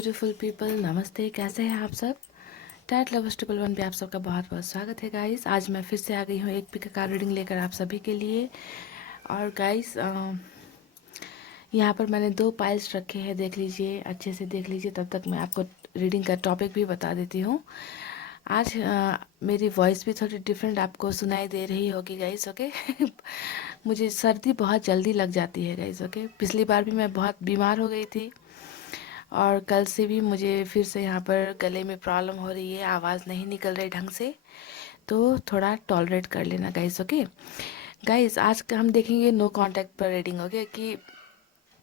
Beautiful people, नमस्ते। कैसे हैं आप सब? टैट लवर्स ट्रिपल वन पे आप सबका बहुत बहुत स्वागत है गाइस। आज मैं फिर से आ गई हूँ एक पिक कार्ड रीडिंग लेकर आप सभी के लिए। और गाइस यहाँ पर मैंने 2 पाइल्स रखे हैं, देख लीजिए, अच्छे से देख लीजिए। तब तक मैं आपको रीडिंग का टॉपिक भी बता देती हूँ। आज मेरी वॉइस भी थोड़ी डिफरेंट आपको सुनाई दे रही होगी गाइस, ओके। मुझे सर्दी बहुत जल्दी लग जाती है गाइस, ओके। पिछली बार भी मैं बहुत बीमार हो गई थी और कल से भी मुझे फिर से यहाँ पर गले में प्रॉब्लम हो रही है, आवाज़ नहीं निकल रही ढंग से, तो थोड़ा टॉलरेट कर लेना गाइस, ओके। गाइस आज का हम देखेंगे नो कांटेक्ट पर रीडिंग, ओके। कि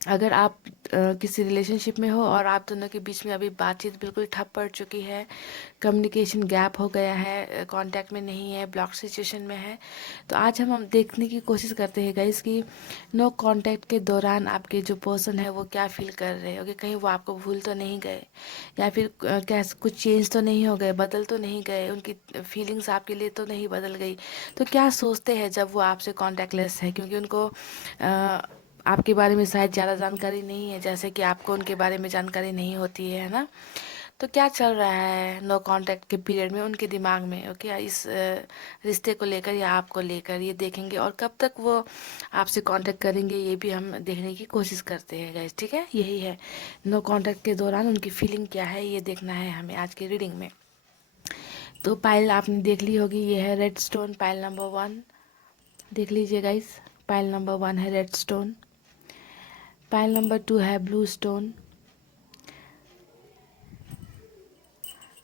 अगर आप किसी रिलेशनशिप में हो और आप दोनों के बीच में अभी बातचीत बिल्कुल ठप पड़ चुकी है, कम्युनिकेशन गैप हो गया है, कांटेक्ट में नहीं है, ब्लॉक सिचुएशन में है, तो आज हम देखने की कोशिश करते हैं गाइस कि नो कांटेक्ट के दौरान आपके जो पर्सन है वो क्या फील कर रहे हैं, ओके। कहीं वो आपको भूल तो नहीं गए, या फिर क्या कुछ चेंज तो नहीं हो गए, बदल तो नहीं गए, उनकी फीलिंग्स आपके लिए तो नहीं बदल गई। तो क्या सोचते हैं जब वो आपसे कॉन्टैक्टलेस है, क्योंकि उनको आपके बारे में शायद ज़्यादा जानकारी नहीं है, जैसे कि आपको उनके बारे में जानकारी नहीं होती है ना। तो क्या चल रहा है नो कांटेक्ट के पीरियड में उनके दिमाग में, ओके, इस रिश्ते को लेकर या आपको लेकर, ये देखेंगे। और कब तक वो आपसे कांटेक्ट करेंगे ये भी हम देखने की कोशिश करते हैं गाइस, ठीक है। यही है, नो कांटेक्ट के दौरान उनकी फीलिंग क्या है, ये देखना है हमें आज की रीडिंग में। तो पाइल आपने देख ली होगी, ये है रेड स्टोन, पाइल नंबर 1। देख लीजिए गाइस, पाइल नंबर 1 है रेड स्टोन, पाइल नंबर 2 है blue stone.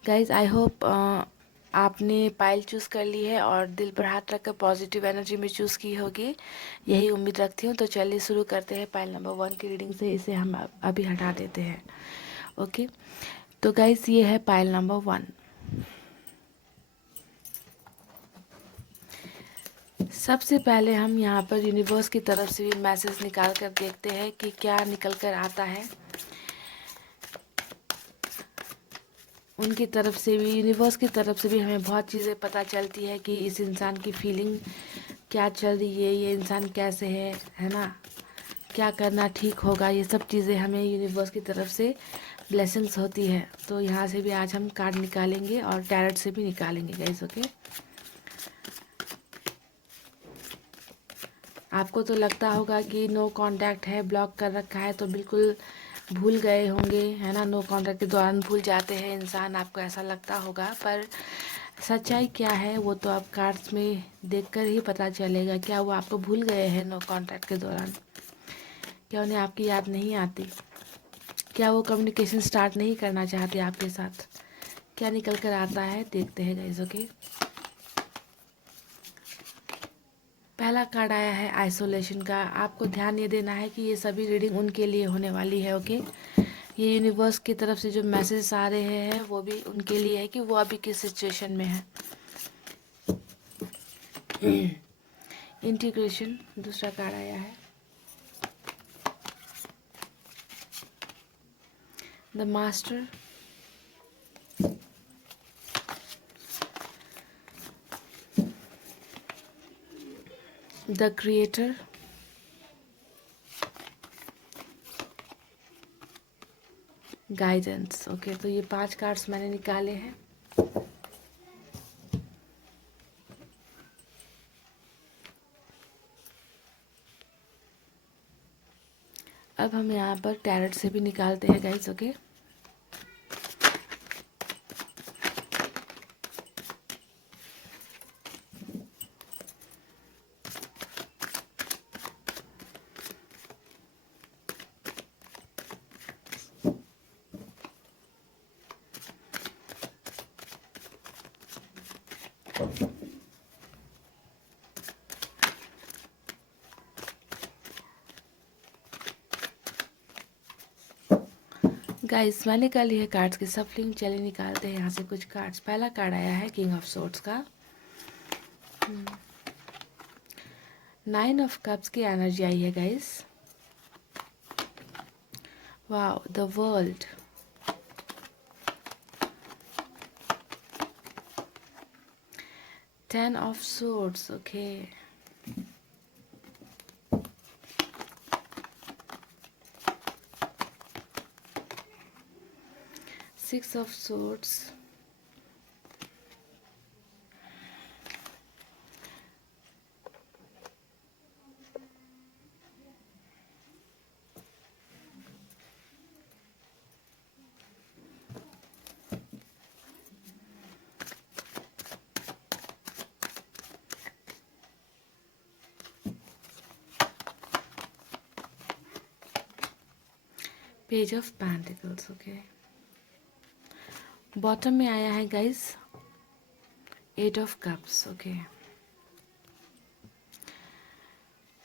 Guys I hope आपने पाइल चूज़ कर ली है और दिल पर हाथ रखकर पॉजिटिव एनर्जी में चूज़ की होगी, यही उम्मीद रखती हूँ। तो चलिए शुरू करते हैं पाइल नंबर 1 की रीडिंग से। इसे हम अभी हटा देते हैं, ओके। तो गाइज ये है पाइल नंबर 1। सबसे पहले हम यहाँ पर यूनिवर्स की तरफ से भी मैसेज निकाल कर देखते हैं कि क्या निकल कर आता है। उनकी तरफ से भी, यूनिवर्स की तरफ से भी हमें बहुत चीज़ें पता चलती है कि इस इंसान की फीलिंग क्या चल रही है, ये इंसान कैसे है ना, क्या करना ठीक होगा, ये सब चीज़ें हमें यूनिवर्स की तरफ से ब्लेसिंग्स होती है। तो यहाँ से भी आज हम कार्ड निकालेंगे और टैरट से भी निकालेंगे गाइस, ओके। आपको तो लगता होगा कि नो कांटेक्ट है, ब्लॉक कर रखा है, तो बिल्कुल भूल गए होंगे, है ना। नो कांटेक्ट के दौरान भूल जाते हैं इंसान, आपको ऐसा लगता होगा, पर सच्चाई क्या है वो तो आप कार्ड्स में देखकर ही पता चलेगा। क्या वो आपको भूल गए हैं नो कांटेक्ट के दौरान? क्या उन्हें आपकी याद नहीं आती? क्या वो कम्युनिकेशन स्टार्ट नहीं करना चाहते आपके साथ? क्या निकल कर आता है देखते हैं गाइस, ओके। पहला कार्ड आया है आइसोलेशन का। आपको ध्यान ये देना है कि ये सभी रीडिंग उनके लिए होने वाली है, ओके। ये यूनिवर्स की तरफ से जो मैसेज आ रहे हैं वो भी उनके लिए है कि वो अभी किस सिचुएशन में है। इंटीग्रेशन दूसरा कार्ड आया है, the master, the creator, guidance, okay. तो ये 5 कार्ड्स मैंने निकाले हैं। अब हम यहाँ पर टैरट से भी निकालते हैं गाइस, ओके। गाइस मैंने कर ली है कार्ड्स की सफलिंग। चलिए निकालते हैं यहाँ से कुछ कार्ड्स। पहला कार्ड आया है किंग ऑफ सोर्ड्स का। 9 ऑफ कप्स की एनर्जी आई है guys. Wow, the world, 10 of swords, okay. 6 of Swords, Page of Pentacles. Okay, bottom में आया है गाइस 8 ऑफ कप्स। ओके,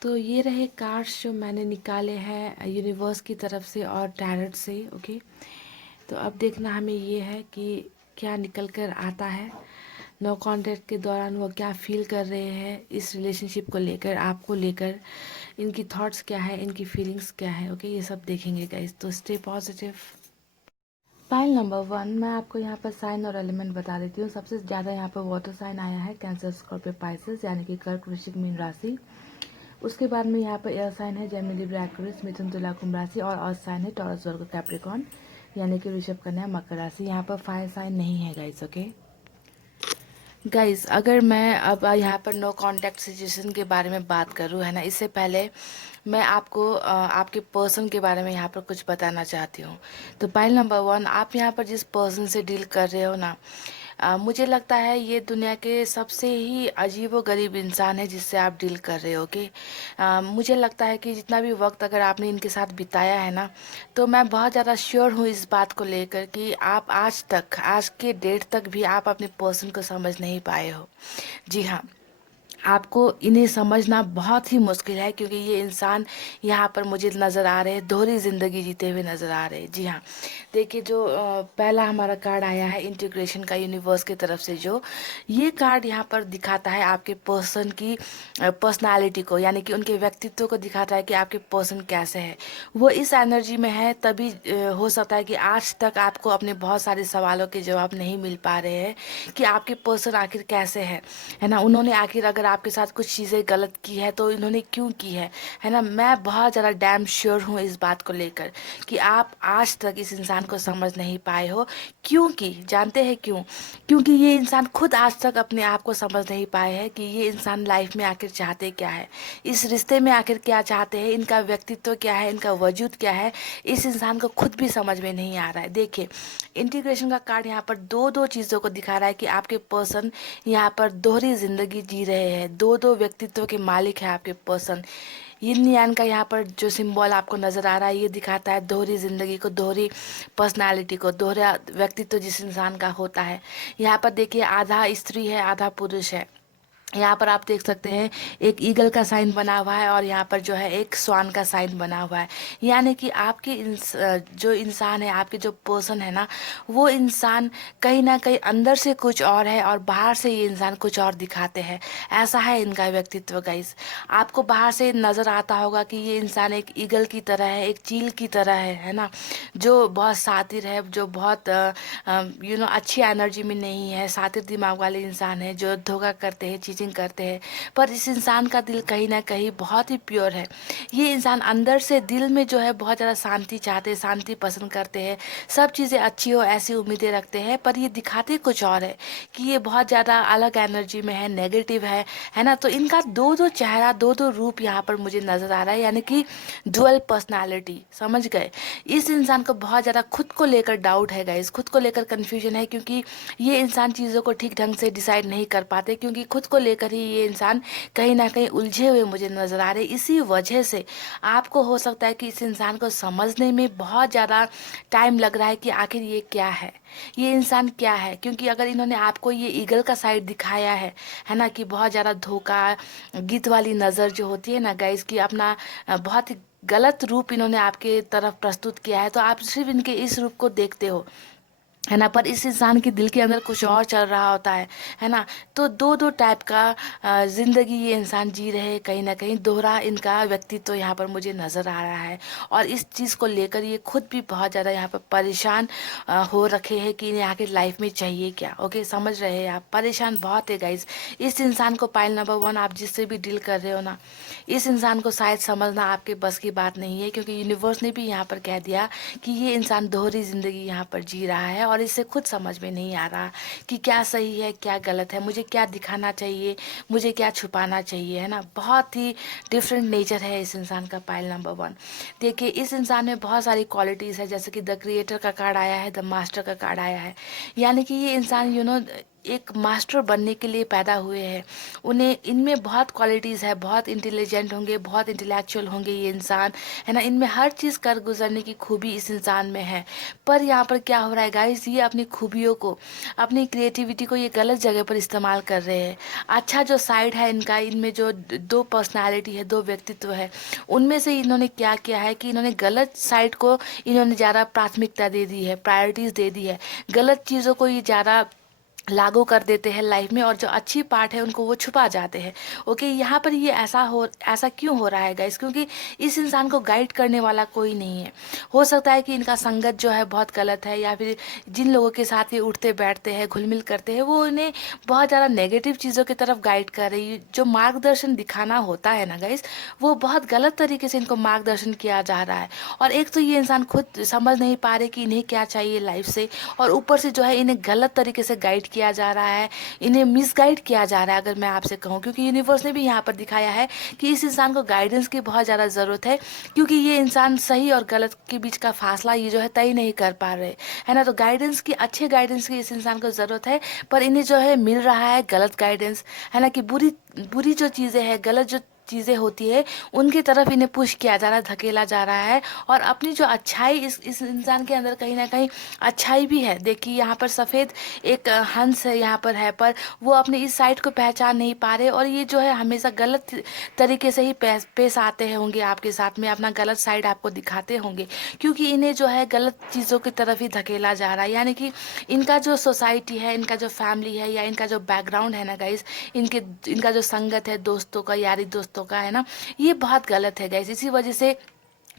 तो ये रहे कार्ड्स जो मैंने निकाले हैं यूनिवर्स की तरफ से और टैरट से। ओके, तो अब देखना हमें ये है कि क्या निकल कर आता है। नो कॉन्टैक्ट के दौरान वो क्या फील कर रहे हैं इस रिलेशनशिप को लेकर, आपको लेकर, इनकी थॉट्स क्या है, इनकी फीलिंग्स क्या है। ओके, ये सब देखेंगे गाइस, तो स्टे पॉजिटिव। पाइल नंबर 1, मैं आपको यहाँ पर साइन और एलिमेंट बता देती हूँ। सबसे ज़्यादा यहाँ पर वाटर साइन आया है, कैंसर, स्कॉर्पियो, पाइसेस, यानी कि कर्क, वृश्चिक, मीन राशि। उसके बाद में यहाँ पर एयर साइन है, जेमिनी, लिब्रा, एक्वेरियस, मिथुन, तुला, कुंभ राशि, और अर्थ साइन है, टॉरस, वर्गो, कैप्रिकॉर्न, यानी कि ऋषभ, कन्या, मकर राशि। यहाँ पर फायर साइन नहीं है गाइस। ओके गाइस, अगर मैं अब यहाँ पर नो कांटेक्ट सिचुएशन के बारे में बात करूँ, है ना, इससे पहले मैं आपको आपके पर्सन के बारे में यहाँ पर कुछ बताना चाहती हूँ। तो पाइल नंबर 1, आप यहाँ पर जिस पर्सन से डील कर रहे हो ना, मुझे लगता है ये दुनिया के सबसे ही अजीबोगरीब इंसान है जिससे आप डील कर रहे हो। कि मुझे लगता है कि जितना भी वक्त अगर आपने इनके साथ बिताया है ना, तो मैं बहुत ज़्यादा श्योर हूँ इस बात को लेकर कि आप आज तक, आज के डेट तक भी आप अपने पर्सन को समझ नहीं पाए हो। जी हाँ, आपको इन्हें समझना बहुत ही मुश्किल है, क्योंकि ये इंसान यहाँ पर मुझे नज़र आ रहे हैं दोहरी ज़िंदगी जीते हुए नज़र आ रहे हैं। जी हाँ, देखिए जो पहला हमारा कार्ड आया है इंटीग्रेशन का यूनिवर्स की तरफ से, जो ये कार्ड यहाँ पर दिखाता है आपके पर्सन की पर्सनालिटी को, यानी कि उनके व्यक्तित्व को दिखाता है कि आपके पर्सन कैसे है। वो इस एनर्जी में है तभी हो सकता है कि आज तक आपको अपने बहुत सारे सवालों के जवाब नहीं मिल पा रहे हैं कि आपके पर्सन आखिर कैसे है ना। उन्होंने आखिर अगर आपके साथ कुछ चीज़ें गलत की है तो इन्होंने क्यों की है ना। मैं बहुत ज़्यादा डैम श्योर हूँ इस बात को लेकर कि आप आज तक इस इंसान को समझ नहीं पाए हो। क्योंकि जानते हैं क्यों? क्योंकि ये इंसान खुद आज तक अपने आप को समझ नहीं पाए हैं कि ये इंसान लाइफ में आखिर चाहते क्या है, इस रिश्ते में आखिर क्या चाहते हैं, इनका व्यक्तित्व क्या है, इनका वजूद क्या है, इस इंसान को खुद भी समझ में नहीं आ रहा है। देखिए, इंटीग्रेशन का कार्ड यहाँ पर दो दो चीज़ों को दिखा रहा है कि आपके पर्सन यहाँ पर दोहरी जिंदगी जी रहे हैं, दो दो व्यक्तित्व के मालिक है आपके पर्सन। यिन यान का यहाँ पर जो सिंबल आपको नजर आ रहा है, ये दिखाता है दोहरी जिंदगी को, दोहरी पर्सनालिटी को, दोहरा व्यक्तित्व जिस इंसान का होता है। यहाँ पर देखिए, आधा स्त्री है, आधा पुरुष है। यहाँ पर आप देख सकते हैं एक ईगल का साइन बना हुआ है और यहाँ पर जो है एक स्वान का साइन बना हुआ है। यानी कि आपके जो इंसान है, आपके जो पर्सन है ना, वो इंसान कहीं ना कहीं अंदर से कुछ और है और बाहर से ये इंसान कुछ और दिखाते हैं। ऐसा है इनका व्यक्तित्व गाइस। आपको बाहर से नज़र आता होगा कि ये इंसान एक ईगल की तरह है, एक चील की तरह है ना, जो बहुत सातिर है, जो बहुत अच्छी एनर्जी में नहीं है, सातिर दिमाग वाले इंसान है, जो धोखा करते हैं, चीटिंग करते हैं। पर इस इंसान का दिल कहीं ना कहीं बहुत ही प्योर है। ये इंसान अंदर से दिल में जो है बहुत ज़्यादा शांति चाहते हैं, शांति पसंद करते हैं, सब चीज़ें अच्छी हो ऐसी उम्मीदें रखते हैं। पर ये दिखाते कुछ और है कि ये बहुत ज़्यादा अलग एनर्जी में है, नेगेटिव है ना। तो इनका दो दो चेहरा, दो दो रूप यहाँ पर मुझे नज़र आ रहा है, यानी कि डुअल पर्सनालिटी। समझ गए? इस इंसान को बहुत ज़्यादा खुद को लेकर डाउट है गाइस, खुद को लेकर कन्फ्यूजन है, क्योंकि ये इंसान चीज़ों को ठीक ढंग से डिसाइड नहीं कर पाते, क्योंकि खुद को लेकर ही ये इंसान कहीं ना कहीं उलझे हुए मुझे नज़र आ रहे। इसी वजह से आपको हो सकता है कि इस इंसान को समझने में बहुत ज़्यादा टाइम लग रहा है कि आखिर ये क्या है, ये इंसान क्या है। क्योंकि अगर इन्होंने आपको ये ईगल का साइड दिखाया है ना, कि बहुत ज़्यादा धोखा, गीत वाली नज़र जो होती है ना गाइस, की अपना बहुत ही गलत रूप इन्होंने आपके तरफ प्रस्तुत किया है, तो आप सिर्फ इनके इस रूप को देखते हो, है ना। पर इस इंसान के दिल के अंदर कुछ और चल रहा होता है ना। तो दो दो टाइप का ज़िंदगी ये इंसान जी रहे हैं, कहीं ना कहीं दोहरा इनका व्यक्तित्व यहाँ पर मुझे नज़र आ रहा है। और इस चीज़ को लेकर ये खुद भी बहुत ज़्यादा यहाँ पर परेशान हो रखे हैं कि इन्हें आखिर लाइफ में चाहिए क्या। ओके, समझ रहे हैं आप? परेशान बहुत है गाइज। इस इंसान को पाइल नंबर 1, आप जिससे भी डील कर रहे हो ना, इस इंसान को शायद समझना आपके बस की बात नहीं है, क्योंकि यूनिवर्स ने भी यहाँ पर कह दिया कि ये इंसान दोहरी ज़िंदगी यहाँ पर जी रहा है और और इसे खुद समझ में नहीं आ रहा कि क्या सही है क्या गलत है, मुझे क्या दिखाना चाहिए, मुझे क्या छुपाना चाहिए, है ना। बहुत ही डिफरेंट नेचर है इस इंसान का, पायल नंबर 1। देखिए इस इंसान में बहुत सारी क्वालिटीज़ है, जैसे कि द क्रिएटर का कार्ड आया है, द मास्टर का कार्ड आया है। यानी कि ये इंसान एक मास्टर बनने के लिए पैदा हुए हैं। उन्हें इनमें बहुत क्वालिटीज़ है, बहुत इंटेलिजेंट होंगे, बहुत इंटेलेक्चुअल होंगे ये इंसान, है ना। इनमें हर चीज़ कर गुजरने की खूबी इस इंसान में है। पर यहाँ पर क्या हो रहा है गाइस, ये अपनी खूबियों को, अपनी क्रिएटिविटी को ये गलत जगह पर इस्तेमाल कर रहे हैं। अच्छा जो साइड है इनका, इनमें जो दो पर्सनालिटी है, दो व्यक्तित्व है, उनमें से इन्होंने क्या किया है कि इन्होंने गलत साइड को इन्होंने ज़्यादा प्राथमिकता दे दी है, प्रायोरिटीज़ दे दी है। गलत चीज़ों को ये ज़्यादा लागू कर देते हैं लाइफ में, और जो अच्छी पार्ट है उनको वो छुपा जाते हैं। ओके, यहाँ पर ये ऐसा क्यों हो रहा है गाइस, क्योंकि इस इंसान को गाइड करने वाला कोई नहीं है। हो सकता है कि इनका संगत जो है बहुत गलत है, या फिर जिन लोगों के साथ ये उठते बैठते हैं, घुल मिल करते हैं, वो इन्हें बहुत ज़्यादा नेगेटिव चीज़ों की तरफ गाइड कर रही है। जो मार्गदर्शन दिखाना होता है ना गाइस, वो बहुत गलत तरीके से इनको मार्गदर्शन किया जा रहा है। और एक तो ये इंसान खुद समझ नहीं पा रहे कि इन्हें क्या चाहिए लाइफ से, और ऊपर से जो है इन्हें गलत तरीके से गाइड किया जा रहा है, इन्हें मिसगाइड किया जा रहा है, अगर मैं आपसे कहूँ। क्योंकि यूनिवर्स ने भी यहाँ पर दिखाया है कि इस इंसान को गाइडेंस की बहुत ज़्यादा ज़रूरत है, क्योंकि ये इंसान सही और गलत के बीच का फासला ये जो है तय नहीं कर पा रहे, है ना। तो गाइडेंस की, अच्छे गाइडेंस की इस इंसान को ज़रूरत है, पर इन्हें जो है मिल रहा है गलत गाइडेंस, है ना। कि बुरी बुरी जो चीज़ें हैं, गलत जो चीज़ें होती है, उनकी तरफ इन्हें पुश किया जा रहा है, धकेला जा रहा है। और अपनी जो अच्छाई, इस इंसान के अंदर कहीं ना कहीं अच्छाई भी है। देखिए यहाँ पर सफ़ेद एक हंस है यहाँ पर है, पर वो अपनी इस साइड को पहचान नहीं पा रहे, और ये जो है हमेशा गलत तरीके से ही पेश आते हैं होंगे आपके साथ में, अपना गलत साइड आपको दिखाते होंगे, क्योंकि इन्हें जो है गलत चीज़ों की तरफ ही धकेला जा रहा है। यानी कि इनका जो सोसाइटी है, इनका जो फैमिली है, या इनका जो बैकग्राउंड है ना गाइस, इनका जो संगत है दोस्तों का, यारी दोस्तों का, है ना, ये बहुत गलत है गाइस। इसी वजह से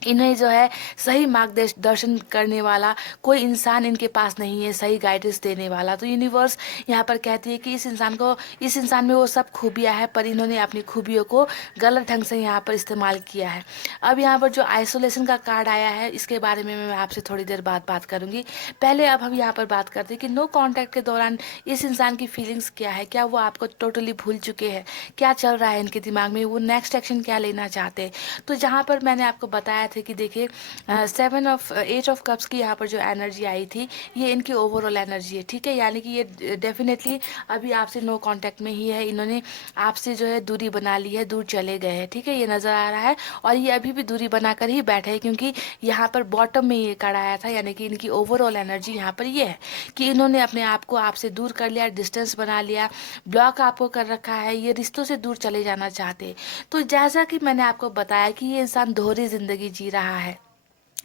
इन्हें जो है सही मार्गदर्शन करने वाला कोई इंसान इनके पास नहीं है, सही गाइडेंस देने वाला। तो यूनिवर्स यहाँ पर कहती है कि इस इंसान में वो सब खूबियाँ हैं, पर इन्होंने अपनी खूबियों को गलत ढंग से यहाँ पर इस्तेमाल किया है। अब यहाँ पर जो आइसोलेशन का कार्ड आया है, इसके बारे में मैं आपसे थोड़ी देर बाद बात करूँगी। पहले अब हम यहाँ पर बात करते हैं कि नो कॉन्टैक्ट के दौरान इस इंसान की फीलिंग्स क्या है, क्या वो आपको टोटली भूल चुके हैं, क्या चल रहा है इनके दिमाग में, वो नेक्स्ट एक्शन क्या लेना चाहते हैं। तो जहाँ पर मैंने आपको बताया थे कि देखिए 8 ऑफ कप्स की यहाँ पर जो एनर्जी आई थी, ये इनकी ओवरऑल एनर्जी है, ठीक है। यानी कि ये डेफिनेटली अभी आपसे नो कांटेक्ट में ही है, इन्होंने आपसे जो है दूरी बना ली है, दूर चले गए हैं, ठीक है, ये नज़र आ रहा है। और ये अभी भी दूरी बनाकर ही बैठे हैं, क्योंकि यहाँ पर बॉटम में ये कार्ड आया था। यानी कि इनकी ओवरऑल एनर्जी यहाँ पर ये है कि इन्होंने अपने आप को आपसे दूर कर लिया, डिस्टेंस बना लिया, ब्लॉक आपको कर रखा है, ये रिश्तों से दूर चले जाना चाहते। तो जैसा कि मैंने आपको बताया कि ये इंसान दोहरी ज़िंदगी जी रहा है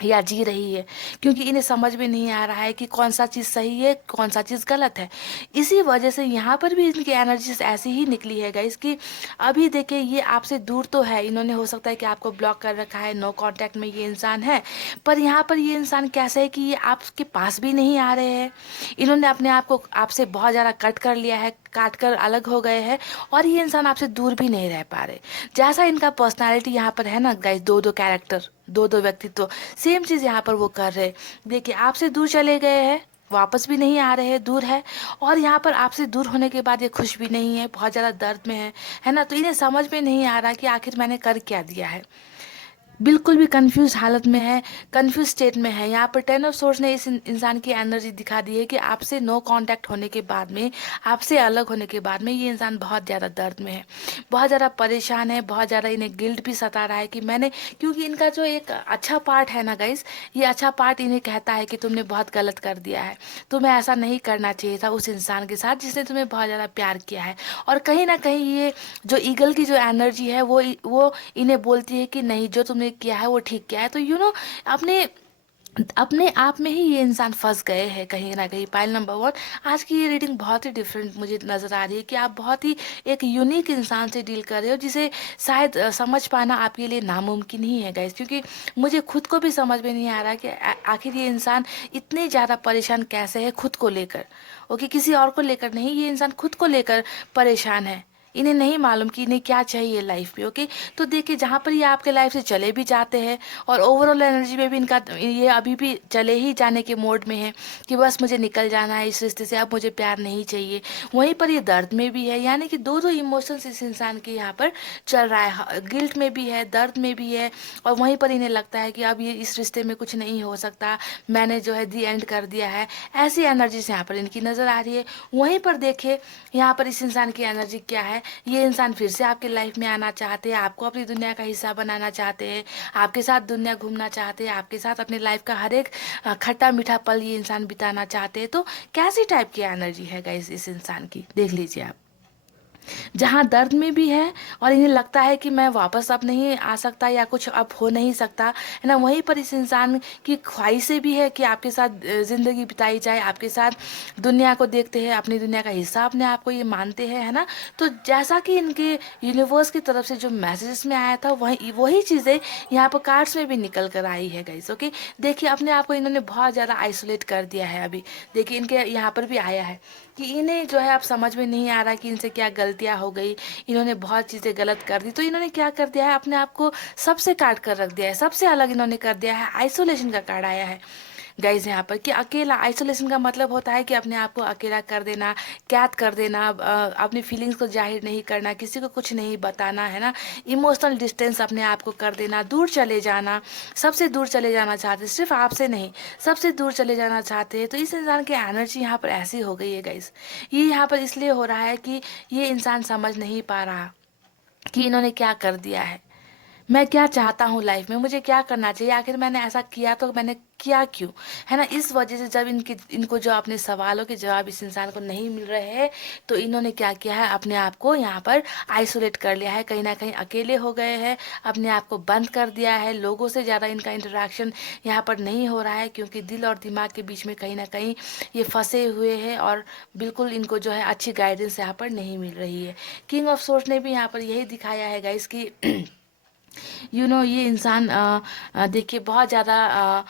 या जी रही है, क्योंकि इन्हें समझ में नहीं आ रहा है कि कौन सा चीज़ सही है, कौन सा चीज़ गलत है। इसी वजह से यहाँ पर भी इनकी एनर्जी ऐसी ही निकली है गाइस कि अभी देखिए ये आपसे दूर तो है, इन्होंने हो सकता है कि आपको ब्लॉक कर रखा है, नो कांटेक्ट में ये इंसान है, पर यहाँ पर ये इंसान कैसे है कि ये आपके पास भी नहीं आ रहे हैं। इन्होंने अपने आप को आपसे बहुत ज़्यादा कट कर लिया है, काट कर अलग हो गए हैं, और ये इंसान आपसे दूर भी नहीं रह पा रहे। जैसा इनका पर्सनालिटी यहाँ पर है ना गाइस, दो दो कैरेक्टर, दो दो व्यक्तित्व, सेम चीज़ यहाँ पर वो कर रहे। देखिए आपसे दूर चले गए हैं, वापस भी नहीं आ रहे हैं, दूर है। और यहाँ पर आपसे दूर होने के बाद ये खुश भी नहीं है, बहुत ज़्यादा दर्द में है ना। तो इन्हें समझ में नहीं आ रहा कि आखिर मैंने कर क्या दिया है, बिल्कुल भी कंफ्यूज हालत में है, कंफ्यूज स्टेट में है। यहाँ पर 10 ऑफ सोर्स ने इस इंसान की एनर्जी दिखा दी है कि आपसे नो कांटेक्ट होने के बाद में, आपसे अलग होने के बाद में ये इंसान बहुत ज़्यादा दर्द में है, बहुत ज़्यादा परेशान है, बहुत ज़्यादा इन्हें गिल्ट भी सता रहा है कि मैंने, क्योंकि इनका जो एक अच्छा पार्ट है ना गाइस, ये अच्छा पार्ट इन्हें कहता है कि तुमने बहुत गलत कर दिया है, तुम्हें ऐसा नहीं करना चाहिए था उस इंसान के साथ जिसने तुम्हें बहुत ज़्यादा प्यार किया है। और कहीं ना कहीं ये जो ईगल की जो एनर्जी है, वो इन्हें बोलती है कि नहीं, जो तुमने किया है वो ठीक किया है। तो अपने अपने आप में ही ये इंसान फंस गए हैं कहीं ना कहीं। पाइल नंबर 1, आज की ये रीडिंग बहुत ही डिफरेंट मुझे नज़र आ रही है कि आप बहुत ही एक यूनिक इंसान से डील कर रहे हो, जिसे शायद समझ पाना आपके लिए नामुमकिन ही है गाइस। क्योंकि मुझे खुद को भी समझ में नहीं आ रहा कि आखिर ये इंसान इतने ज़्यादा परेशान कैसे है खुद को लेकर। ओके, किसी और को लेकर नहीं, ये इंसान खुद को लेकर परेशान है, इन्हें नहीं मालूम कि इन्हें क्या चाहिए लाइफ में। ओके, तो देखिए जहाँ पर ये आपके लाइफ से चले भी जाते हैं और ओवरऑल एनर्जी में भी इनका ये अभी भी चले ही जाने के मोड में है कि बस मुझे निकल जाना है इस रिश्ते से, अब मुझे प्यार नहीं चाहिए। वहीं पर ये दर्द में भी है, यानी कि दो दो इमोशंस इस इंसान के यहाँ पर चल रहा है, गिल्ट में भी है, दर्द में भी है। और वहीं पर इन्हें लगता है कि अब ये इस रिश्ते में कुछ नहीं हो सकता, मैंने जो है दी एंड कर दिया है। ऐसी एनर्जी से यहाँ पर इनकी नज़र आ रही है। वहीं पर देखिए यहाँ पर इस इंसान की एनर्जी क्या है, ये इंसान फिर से आपके लाइफ में आना चाहते हैं, आपको अपनी दुनिया का हिस्सा बनाना चाहते हैं, आपके साथ दुनिया घूमना चाहते हैं, आपके साथ अपनी लाइफ का हर एक खट्टा मीठा पल ये इंसान बिताना चाहते हैं। तो कैसी टाइप की एनर्जी है गाइस इस इंसान की, देख लीजिए आप। जहाँ दर्द में भी है और इन्हें लगता है कि मैं वापस अब नहीं आ सकता या कुछ अब हो नहीं सकता, है ना। वहीं पर इस इंसान की ख्वाहिशें भी है कि आपके साथ ज़िंदगी बिताई जाए, आपके साथ दुनिया को देखते हैं, अपनी दुनिया का हिस्सा अपने आप को ये मानते हैं, है ना। तो जैसा कि इनके यूनिवर्स की तरफ से जो मैसेजेस में आया था वही वही चीज़ें यहाँ पर कार्ड्स में भी निकल कर आई है गाइस। ओके, देखिए अपने आप को इन्होंने बहुत ज़्यादा आइसोलेट कर दिया है। अभी देखिए इनके यहाँ पर भी आया है कि इन्हें जो है अब समझ में नहीं आ रहा कि इनसे क्या गलतियां हो गई, इन्होंने बहुत चीज़ें गलत कर दी। तो इन्होंने क्या कर दिया है, अपने आप को सबसे काट कर रख दिया है, सबसे अलग इन्होंने कर दिया है। आइसोलेशन का कार्ड आया है गाइज यहाँ पर कि अकेला, आइसोलेशन का मतलब होता है कि अपने आप को अकेला कर देना, कैद कर देना, अपनी फीलिंग्स को जाहिर नहीं करना, किसी को कुछ नहीं बताना, है ना। इमोशनल डिस्टेंस अपने आप को कर देना, दूर चले जाना, सबसे दूर चले जाना चाहते, सिर्फ आपसे नहीं, सबसे दूर चले जाना चाहते हैं। तो इस इंसान की एनर्जी यहाँ पर ऐसी हो गई है गाइज। ये यहाँ पर इसलिए हो रहा है कि ये इंसान समझ नहीं पा रहा कि इन्होंने क्या कर दिया है, मैं क्या चाहता हूँ लाइफ में, मुझे क्या करना चाहिए, आखिर मैंने ऐसा किया तो मैंने किया क्यों, है ना। इस वजह से जब इनको जो अपने सवालों के जवाब इस इंसान को नहीं मिल रहे हैं, तो इन्होंने क्या किया है, अपने आप को यहाँ पर आइसोलेट कर लिया है, कहीं ना कहीं अकेले हो गए हैं, अपने आप को बंद कर दिया है। लोगों से ज़्यादा इनका इंटरेक्शन यहाँ पर नहीं हो रहा है, क्योंकि दिल और दिमाग के बीच में कहीं ना कहीं ये फंसे हुए हैं और बिल्कुल इनको जो है अच्छी गाइडेंस यहाँ पर नहीं मिल रही है। किंग ऑफ सोर्स ने भी यहाँ पर यही दिखाया है गाइस कि ये इंसान देखिए बहुत ज़्यादा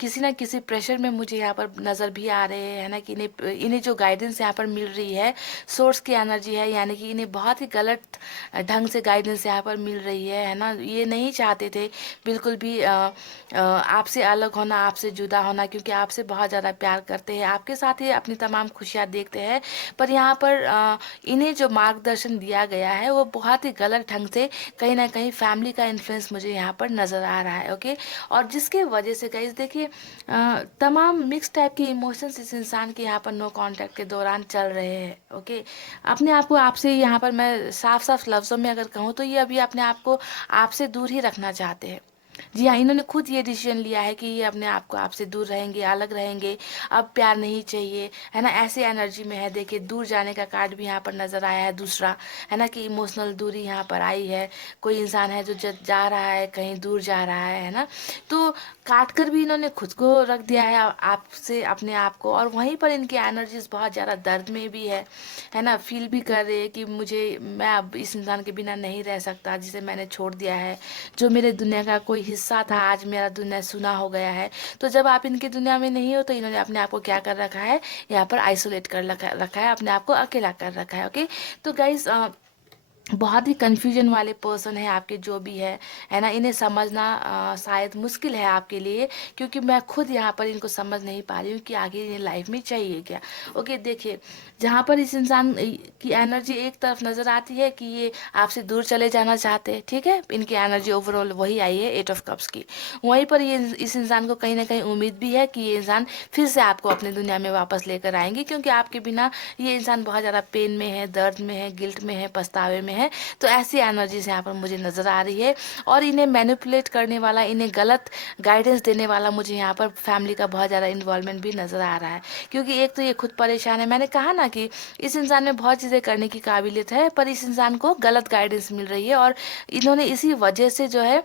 किसी ना किसी प्रेशर में मुझे यहाँ पर नज़र भी आ रहे हैं, है ना। कि इन्हें जो गाइडेंस यहाँ पर मिल रही है, सोर्स की एनर्जी है, यानी कि इन्हें बहुत ही गलत ढंग से गाइडेंस यहाँ पर मिल रही है ना। ये नहीं चाहते थे बिल्कुल भी आपसे अलग होना, आपसे जुदा होना, क्योंकि आपसे बहुत ज़्यादा प्यार करते हैं, आपके साथ ही अपनी तमाम खुशियाँ देखते हैं। पर यहाँ पर इन्हें जो मार्गदर्शन दिया गया है वो बहुत ही गलत ढंग से, कहीं ना कहीं फैमिली का इन्फ्लुएंस मुझे यहाँ पर नज़र आ रहा है। ओके, और जिसके वजह से गाइस देखिए तमाम मिक्स टाइप के इमोशंस इस इंसान के यहाँ पर नो कांटेक्ट के दौरान चल रहे हैं। ओके, अपने आप को आपसे यहाँ पर मैं साफ साफ लफ्ज़ों में अगर कहूँ तो ये अभी अपने आप को आपसे दूर ही रखना चाहते हैं। जी हाँ, इन्होंने खुद ये डिसीजन लिया है कि ये अपने आप को आपसे दूर रहेंगे, अलग रहेंगे, अब प्यार नहीं चाहिए, है ना। ऐसी एनर्जी में है। देखिए दूर जाने का कार्ड भी यहाँ पर नज़र आया है दूसरा, है ना, कि इमोशनल दूरी यहाँ पर आई है। कोई इंसान है जो जा रहा है, कहीं दूर जा रहा है ना। तो काट कर भी इन्होंने खुद को रख दिया है आपसे, अपने आप को। और वहीं पर इनकी एनर्जीज बहुत ज़्यादा दर्द में भी है ना। फील भी कर रहे हैं कि मैं अब इस इंसान के बिना नहीं रह सकता, जिसे मैंने छोड़ दिया है, जो मेरे दुनिया का कोई हिस्सा था, आज मेरा दुनिया सुना हो गया है। तो जब आप इनकी दुनिया में नहीं हो तो इन्होंने अपने आप को क्या कर रखा है, यहाँ पर आइसोलेट कर रखा है, अपने आप को अकेला कर रखा है। ओके, तो गाइस बहुत ही कन्फ्यूजन वाले पर्सन है आपके जो भी है ना। इन्हें समझना शायद मुश्किल है आपके लिए, क्योंकि मैं खुद यहाँ पर इनको समझ नहीं पा रही हूँ कि आगे इन्हें लाइफ में चाहिए क्या। ओके, देखिए जहाँ पर इस इंसान की एनर्जी एक तरफ नज़र आती है कि ये आपसे दूर चले जाना चाहते हैं, ठीक है, इनकी एनर्जी ओवरऑल वही आई है 8 ऑफ कप्स की। वहीं पर ये इस इंसान को कहीं ना कहीं उम्मीद भी है कि ये इंसान फिर से आपको अपनी दुनिया में वापस लेकर आएंगे, क्योंकि आपके बिना ये इंसान बहुत ज़्यादा पेन में है, दर्द में है, गिल्ट में है, पछतावे में है। तो ऐसी एनर्जीज यहाँ पर मुझे नज़र आ रही है। और इन्हें मैनिपुलेट करने वाला, इन्हें गलत गाइडेंस देने वाला मुझे यहाँ पर फैमिली का बहुत ज़्यादा इन्वॉल्वमेंट भी नज़र आ रहा है, क्योंकि एक तो ये खुद परेशान है। मैंने कहा ना कि इस इंसान में बहुत चीज़ें करने की काबिलियत है, पर इस इंसान को गलत गाइडेंस मिल रही है, और इन्होंने इसी वजह से जो है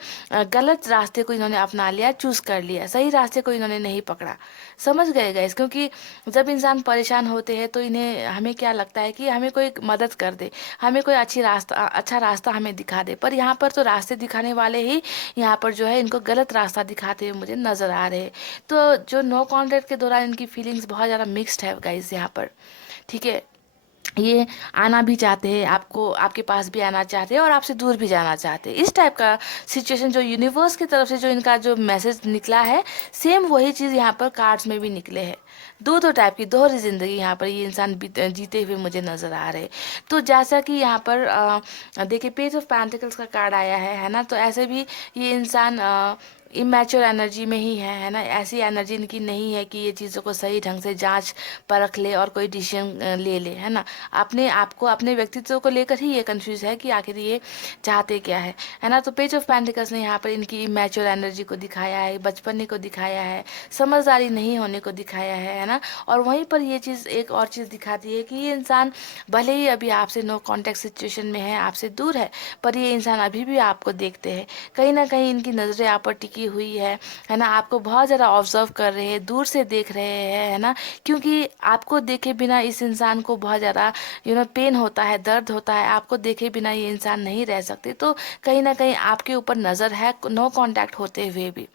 गलत रास्ते को इन्होंने अपना लिया, चूज़ कर लिया, सही रास्ते को इन्होंने नहीं पकड़ा। समझ गए गाइस, क्योंकि जब इंसान परेशान होते हैं तो इन्हें, हमें क्या लगता है कि हमें कोई मदद कर दे, हमें कोई अच्छा रास्ता हमें दिखा दे। पर यहाँ पर तो रास्ते दिखाने वाले ही यहाँ पर जो है इनको गलत रास्ता दिखाते हुए मुझे नज़र आ रहे हैं। तो जो नो कॉन्टैक्ट के दौरान इनकी फीलिंग्स बहुत ज़्यादा मिक्स्ड है गाइस यहाँ पर, ठीक है। ये आना भी चाहते हैं, आपको आपके पास भी आना चाहते हैं और आपसे दूर भी जाना चाहते हैं। इस टाइप का सिचुएशन जो यूनिवर्स की तरफ से जो इनका जो मैसेज निकला है, सेम वही चीज़ यहाँ पर कार्ड्स में भी निकले हैं। दो दो टाइप की दोहरी ज़िंदगी यहाँ पर ये इंसान जीते हुए मुझे नज़र आ रहे हैं। तो जैसा कि यहाँ पर देखिए पेज ऑफ पेंटिकल्स का कार्ड आया है ना, तो ऐसे भी ये इंसान इमेच्योर एनर्जी में ही है ना। ऐसी एनर्जी इनकी नहीं है कि ये चीज़ों को सही ढंग से जांच परख ले और कोई डिसीजन ले ले, है ना। अपने आपको अपने व्यक्तित्व को लेकर ही ये कंफ्यूज है कि आखिर ये चाहते क्या है ना। तो पेज ऑफ पेंटिकल्स ने यहाँ पर इनकी इमेच्योर एनर्जी को दिखाया है, बचपने को दिखाया है, समझदारी नहीं होने को दिखाया है ना। और वहीं पर ये चीज़ एक और चीज़ दिखाती है कि ये इंसान भले ही अभी आपसे नो कॉन्टेक्ट सिचुएशन में है, आपसे दूर है, पर ये इंसान अभी भी आपको देखते हैं। कहीं ना कहीं इनकी नज़रें आप पर टिकी हुई है ना। आपको बहुत ज़्यादा ऑब्जर्व कर रहे हैं, दूर से देख रहे हैं, है ना। क्योंकि आपको देखे बिना इस इंसान को बहुत ज़्यादा पेन होता है, दर्द होता है। आपको देखे बिना ये इंसान नहीं रह सकते। तो कहीं ना कहीं आपके ऊपर नज़र है, नो कांटेक्ट होते हुए भी।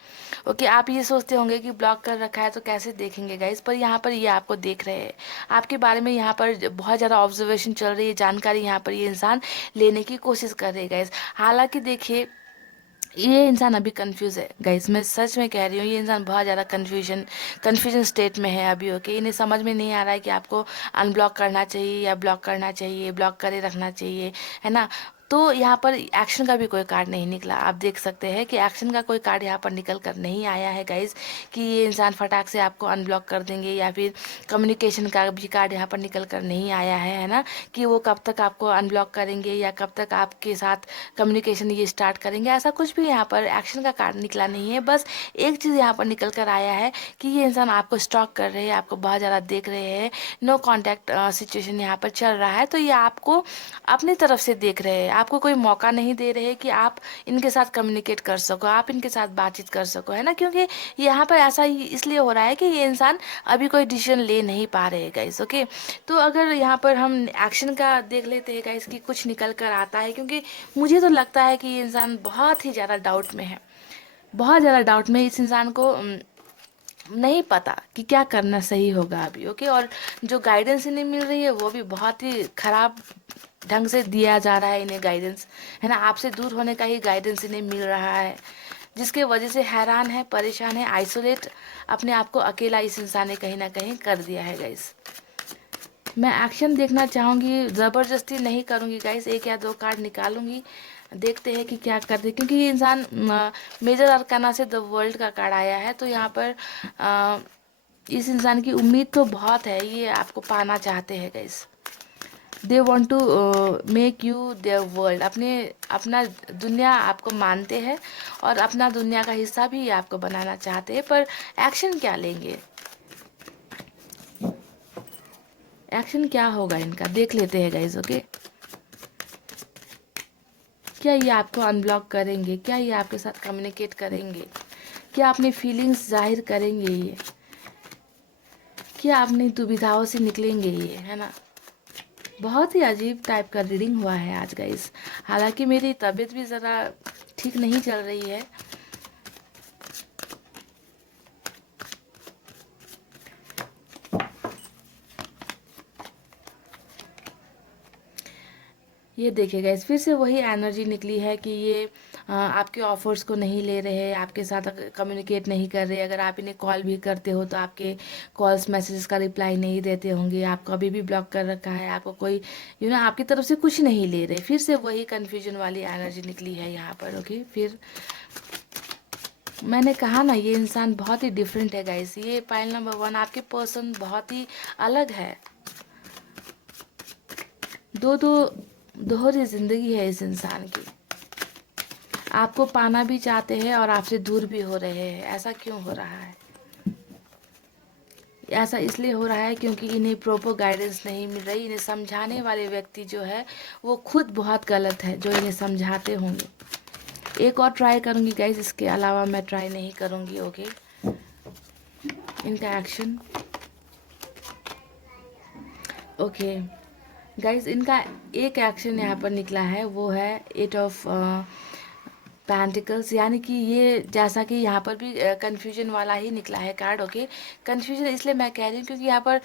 ओके, आप ये सोचते होंगे कि ब्लॉक कर रखा है तो कैसे देखेंगे गाइस, पर यहाँ पर ये आपको देख रहे हैं। आपके बारे में यहाँ पर बहुत ज़्यादा ऑब्जर्वेशन चल रही है, जानकारी यहाँ पर ये इंसान लेने की कोशिश कर रहे हैं गाइस। हालांकि देखिए ये इंसान अभी कंफ्यूज है गाइस, मैं सच में कह रही हूँ। ये इंसान बहुत ज़्यादा कन्फ्यूजन स्टेट में है अभी। ओके, इन्हें समझ में नहीं आ रहा है कि आपको अनब्लॉक करना चाहिए या ब्लॉक करना चाहिए, ब्लॉक करे रखना चाहिए, है ना। तो यहाँ पर एक्शन का भी कोई कार्ड नहीं निकला। आप देख सकते हैं कि एक्शन का कोई कार्ड यहाँ पर निकल कर नहीं आया है गाइस, कि ये इंसान फटाक से आपको अनब्लॉक कर देंगे, या फिर कम्युनिकेशन का भी कार्ड यहाँ पर निकल कर नहीं आया है ना, कि वो कब तक आपको अनब्लॉक करेंगे या कब तक आपके साथ कम्युनिकेशन ये स्टार्ट करेंगे। ऐसा कुछ भी यहाँ पर एक्शन का कार्ड निकला नहीं है। बस एक चीज़ यहाँ पर निकल कर आया है कि ये इंसान आपको स्टॉक कर रहे हैं, आपको बहुत ज़्यादा देख रहे हैं, नो कॉन्टैक्ट सिचुएशन यहाँ पर चल रहा है। तो ये आपको अपनी तरफ से देख रहे हैं, आपको कोई मौका नहीं दे रहे कि आप इनके साथ कम्युनिकेट कर सको, आप इनके साथ बातचीत कर सको, है ना। क्योंकि यहाँ पर ऐसा ही इसलिए हो रहा है कि ये इंसान अभी कोई डिसीजन ले नहीं पा रहे हैं गाइस। ओके, तो अगर यहाँ पर हम एक्शन का देख लेते हैं गाइस कि कुछ निकल कर आता है, क्योंकि मुझे तो लगता है कि ये इंसान बहुत ही ज़्यादा डाउट में है, बहुत ज़्यादा डाउट में। इस इंसान को नहीं पता कि क्या करना सही होगा अभी। ओके, और जो गाइडेंस इन्हें मिल रही है वो भी बहुत ही खराब ढंग से दिया जा रहा है इन्हें गाइडेंस, है ना। आपसे दूर होने का ही गाइडेंस इन्हें मिल रहा है, जिसके वजह से हैरान है, परेशान है, आइसोलेट अपने आप को अकेला इस इंसान ने कहीं ना कहीं कर दिया है गाइस। मैं एक्शन देखना चाहूँगी, ज़बरदस्ती नहीं करूँगी गाइस, एक या दो कार्ड निकालूंगी, देखते हैं कि क्या करते। क्योंकि ये इंसान मेजर अरकाना से द वर्ल्ड का कार्ड आया है, तो यहाँ पर इस इंसान की उम्मीद तो बहुत है, ये आपको पाना चाहते हैं guys. They want to make you their world, अपना दुनिया आपको मानते हैं और अपना दुनिया का हिस्सा भी आपको बनाना चाहते हैं। पर एक्शन क्या लेंगे, एक्शन क्या होगा इनका, देख लेते हैं गाइस। ओके, क्या ये आपको अनब्लॉक करेंगे, क्या ये आपके साथ कम्युनिकेट करेंगे, क्या अपनी फीलिंग्स जाहिर करेंगे ये, क्या अपनी दुविधाओं से निकलेंगे ये, है ना। बहुत ही अजीब टाइप का रीडिंग हुआ है आज गाइस। हालांकि मेरी तबीयत भी ज़रा ठीक नहीं चल रही है। ये देखिए गाइस, फिर से वही एनर्जी निकली है कि ये आपके ऑफर्स को नहीं ले रहे, आपके साथ कम्युनिकेट नहीं कर रहे। अगर आप इन्हें कॉल भी करते हो तो आपके कॉल्स मैसेजेस का रिप्लाई नहीं देते होंगे, आपको अभी भी ब्लॉक कर रखा है, आपको कोई आपकी तरफ से कुछ नहीं ले रहे। फिर से वही कन्फ्यूजन वाली एनर्जी निकली है यहाँ पर। ओके, फिर मैंने कहा ना, ये इंसान बहुत ही डिफरेंट है गाइस। ये पाइल नंबर 1, आपके पर्सन बहुत ही अलग है। दो दो दोहरी जिंदगी है इस इंसान की। आपको पाना भी चाहते हैं और आपसे दूर भी हो रहे हैं। ऐसा क्यों हो रहा है? ऐसा इसलिए हो रहा है क्योंकि इन्हें प्रॉपर गाइडेंस नहीं मिल रही। इन्हें समझाने वाले व्यक्ति जो है वो खुद बहुत गलत है, जो इन्हें समझाते होंगे। एक और ट्राई करूँगी गाइज, इसके अलावा मैं ट्राई नहीं करूँगी। ओके, इनका एक्शन। ओके गाइज, इनका एक एक्शन यहाँ पर निकला है, वो है 8 ऑफ पेंटिकल्स, यानी कि ये जैसा कि यहाँ पर भी कन्फ्यूजन वाला ही निकला है कार्ड। ओके, कन्फ्यूजन इसलिए मैं कह रही हूँ क्योंकि यहाँ पर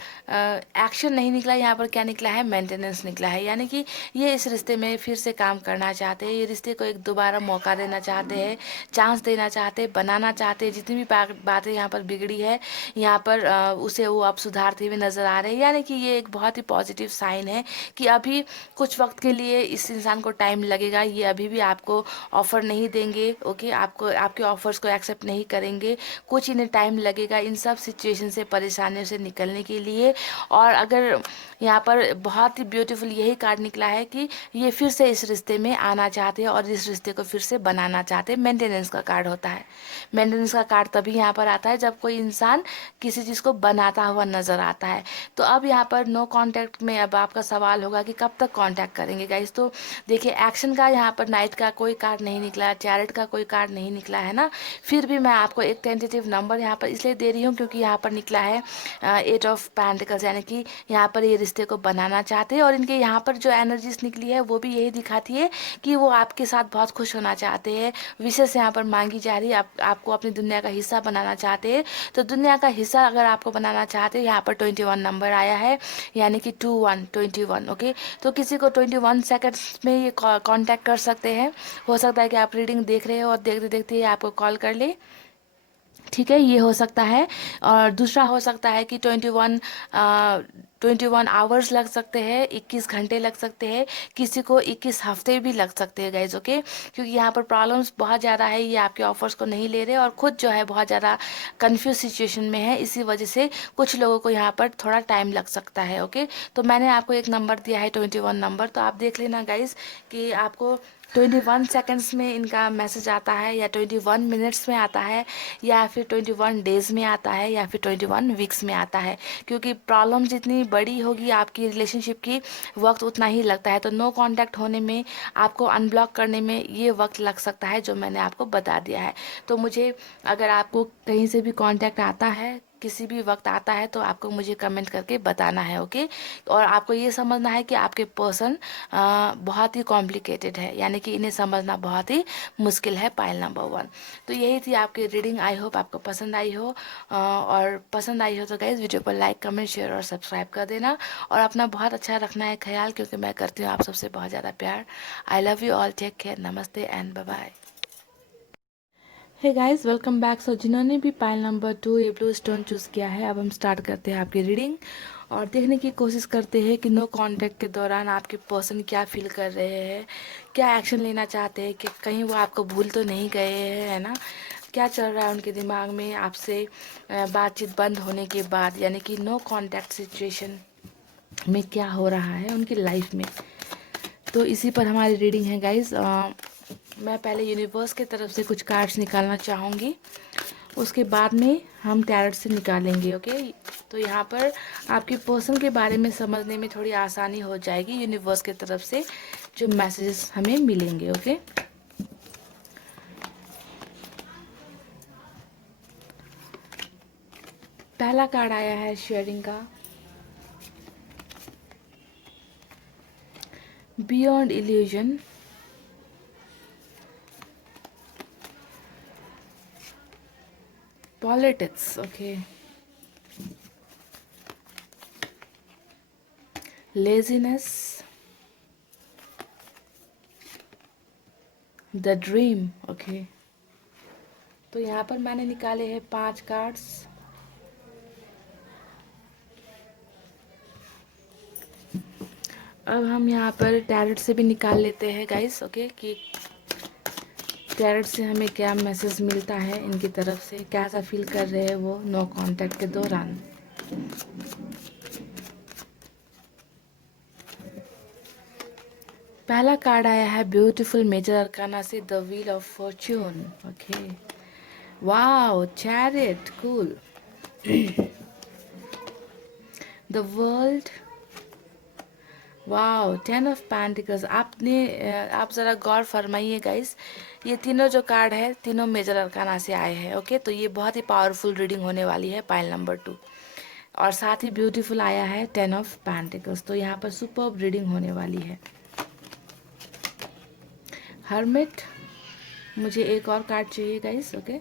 एक्शन नहीं निकला, यहाँ पर क्या निकला है, मेंटेनेंस निकला है। यानी कि ये इस रिश्ते में फिर से काम करना चाहते हैं, ये रिश्ते को एक दोबारा मौका देना चाहते हैं, चांस देना चाहते हैं, बनाना चाहते हैं। जितनी भी बातें यहाँ पर बिगड़ी है, यहाँ पर उसे वो अब सुधारते हुए नज़र आ रहे हैं। यानी कि ये एक बहुत ही पॉजिटिव साइन है कि अभी कुछ वक्त के लिए इस इंसान को टाइम लगेगा, ये अभी भी आपको ऑफ़र नहीं देंगे। ओके, आपको आपके ऑफर्स को एक्सेप्ट नहीं करेंगे, कुछ इन्हें टाइम लगेगा इन सब सिचुएशन से, परेशानियों से निकलने के लिए। और अगर यहाँ पर बहुत ही ब्यूटीफुल यही कार्ड निकला है कि ये फिर से इस रिश्ते में आना चाहते हैं और इस रिश्ते को फिर से बनाना चाहते हैं। मेंटेनेंस का कार्ड होता है, मेंटेनेंस का कार्ड तभी यहाँ पर आता है जब कोई इंसान किसी चीज़ को बनाता हुआ नज़र आता है। तो अब यहाँ पर नो कॉन्टैक्ट में अब आपका सवाल होगा कि कब तक कॉन्टैक्ट करेंगे गाइस। तो देखिए, एक्शन का यहाँ पर नाइट का कोई कार्ड नहीं निकला, चैरिट का कोई कार्ड नहीं निकला है ना। फिर भी मैं आपको एक टेंटेटिव नंबर यहाँ पर इसलिए दे रही हूँ क्योंकि यहाँ पर निकला है 8 ऑफ पेंटिकल्स, यानी कि यहाँ पर ये रिश्ते को बनाना चाहते हैं। और इनके यहाँ पर जो एनर्जीज निकली है वो भी यही दिखाती है कि वो आपके साथ बहुत खुश होना चाहते हैं। विशेष यहाँ पर मांगी जा रही है, आपको अपनी दुनिया का हिस्सा बनाना चाहते हैं। तो दुनिया का हिस्सा अगर आपको बनाना चाहते हैं, यहाँ पर 21 नंबर आया है, यानी कि 21। ओके, तो किसी को 21 सेकेंड्स में ये कांटेक्ट कर सकते हैं। हो सकता है कि आप रीडिंग देख रहे हो और देखते देखते ही आपको कॉल कर ले, ठीक है, ये हो सकता है। और दूसरा हो सकता है कि 21 आवर्स लग सकते हैं, 21 घंटे लग सकते हैं, किसी को 21 हफ्ते भी लग सकते हैं गाइज। ओके, क्योंकि यहाँ पर प्रॉब्लम्स बहुत ज़्यादा है, ये आपके ऑफर्स को नहीं ले रहे और खुद जो है बहुत ज़्यादा कंफ्यूज सिचुएशन में है। इसी वजह से कुछ लोगों को यहाँ पर थोड़ा टाइम लग सकता है। ओके, तो मैंने आपको एक नंबर दिया है 21 नंबर, तो आप देख लेना गाइज कि आपको 21 सेकंड्स में इनका मैसेज आता है या 21 मिनट्स में आता है या फिर 21 डेज़ में आता है या फिर 21 वीक्स में आता है। क्योंकि प्रॉब्लम जितनी बड़ी होगी आपकी रिलेशनशिप की, वक्त उतना ही लगता है। तो नो कांटेक्ट होने में, आपको अनब्लॉक करने में ये वक्त लग सकता है, जो मैंने आपको बता दिया है। तो मुझे, अगर आपको कहीं से भी कांटेक्ट आता है, किसी भी वक्त आता है, तो आपको मुझे कमेंट करके बताना है। ओके, और आपको ये समझना है कि आपके पर्सन बहुत ही कॉम्प्लिकेटेड है, यानी कि इन्हें समझना बहुत ही मुश्किल है। Pile number 1। तो यही थी आपकी रीडिंग। आई होप आपको पसंद आई हो, और पसंद आई हो तो गाइज वीडियो को लाइक, कमेंट, शेयर और सब्सक्राइब कर देना। और अपना बहुत अच्छा रखना है ख्याल, क्योंकि मैं करती हूँ आप सबसे बहुत ज़्यादा प्यार। I love you all, take care, नमस्ते and bye bye. Hey guys, welcome back. So जिन्होंने भी पाइल नंबर 2 ये ब्लू स्टोन चूज़ किया है, अब हम स्टार्ट करते हैं आपकी रीडिंग और देखने की कोशिश करते हैं कि नो कांटेक्ट के दौरान आपके पर्सन क्या फील कर रहे हैं, क्या एक्शन लेना चाहते हैं, कि कहीं वो आपको भूल तो नहीं गए हैं, है ना। क्या चल रहा है उनके दिमाग में आपसे बातचीत बंद होने के बाद, यानी कि नो कांटेक्ट सिचुएशन में क्या हो रहा है उनकी लाइफ में। तो इसी पर हमारी रीडिंग है गाइज। मैं पहले यूनिवर्स के तरफ से कुछ कार्ड्स निकालना चाहूँगी, उसके बाद में हम टैरोट से निकालेंगे। ओके, तो यहाँ पर आपके पर्सन के बारे में समझने में थोड़ी आसानी हो जाएगी यूनिवर्स के तरफ से जो मैसेजेस हमें मिलेंगे। ओके, पहला कार्ड आया है शेयरिंग का, beyond illusion, politics, okay, laziness, the dream. Okay, तो यहाँ पर मैंने निकाले हैं 5 कार्ड्स। अब हम यहाँ पर टैरोट से भी निकाल लेते हैं गाइस। ओके, कि टैरोट से हमें क्या मैसेज मिलता है, इनकी तरफ से कैसा फील कर रहे हैं वो नो कांटेक्ट के दौरान। पहला कार्ड आया है ब्यूटीफुल मेजर अरकाना से the wheel of Fortune. Okay, wow, chariot, cool, the world, wow, 10 of pentacles. आप ज़रा गौर फरमाइए गाइस, ये तीनों जो कार्ड है तीनों मेजर अरकाना से आए हैं। ओके, तो ये बहुत ही पावरफुल रीडिंग होने वाली है पाइल नंबर 2, और साथ ही ब्यूटीफुल आया है 10 ऑफ पेंटिकल्स। तो यहाँ पर सुपर्ब रीडिंग होने वाली है। हर्मिट, मुझे एक और कार्ड चाहिए guys. Okay,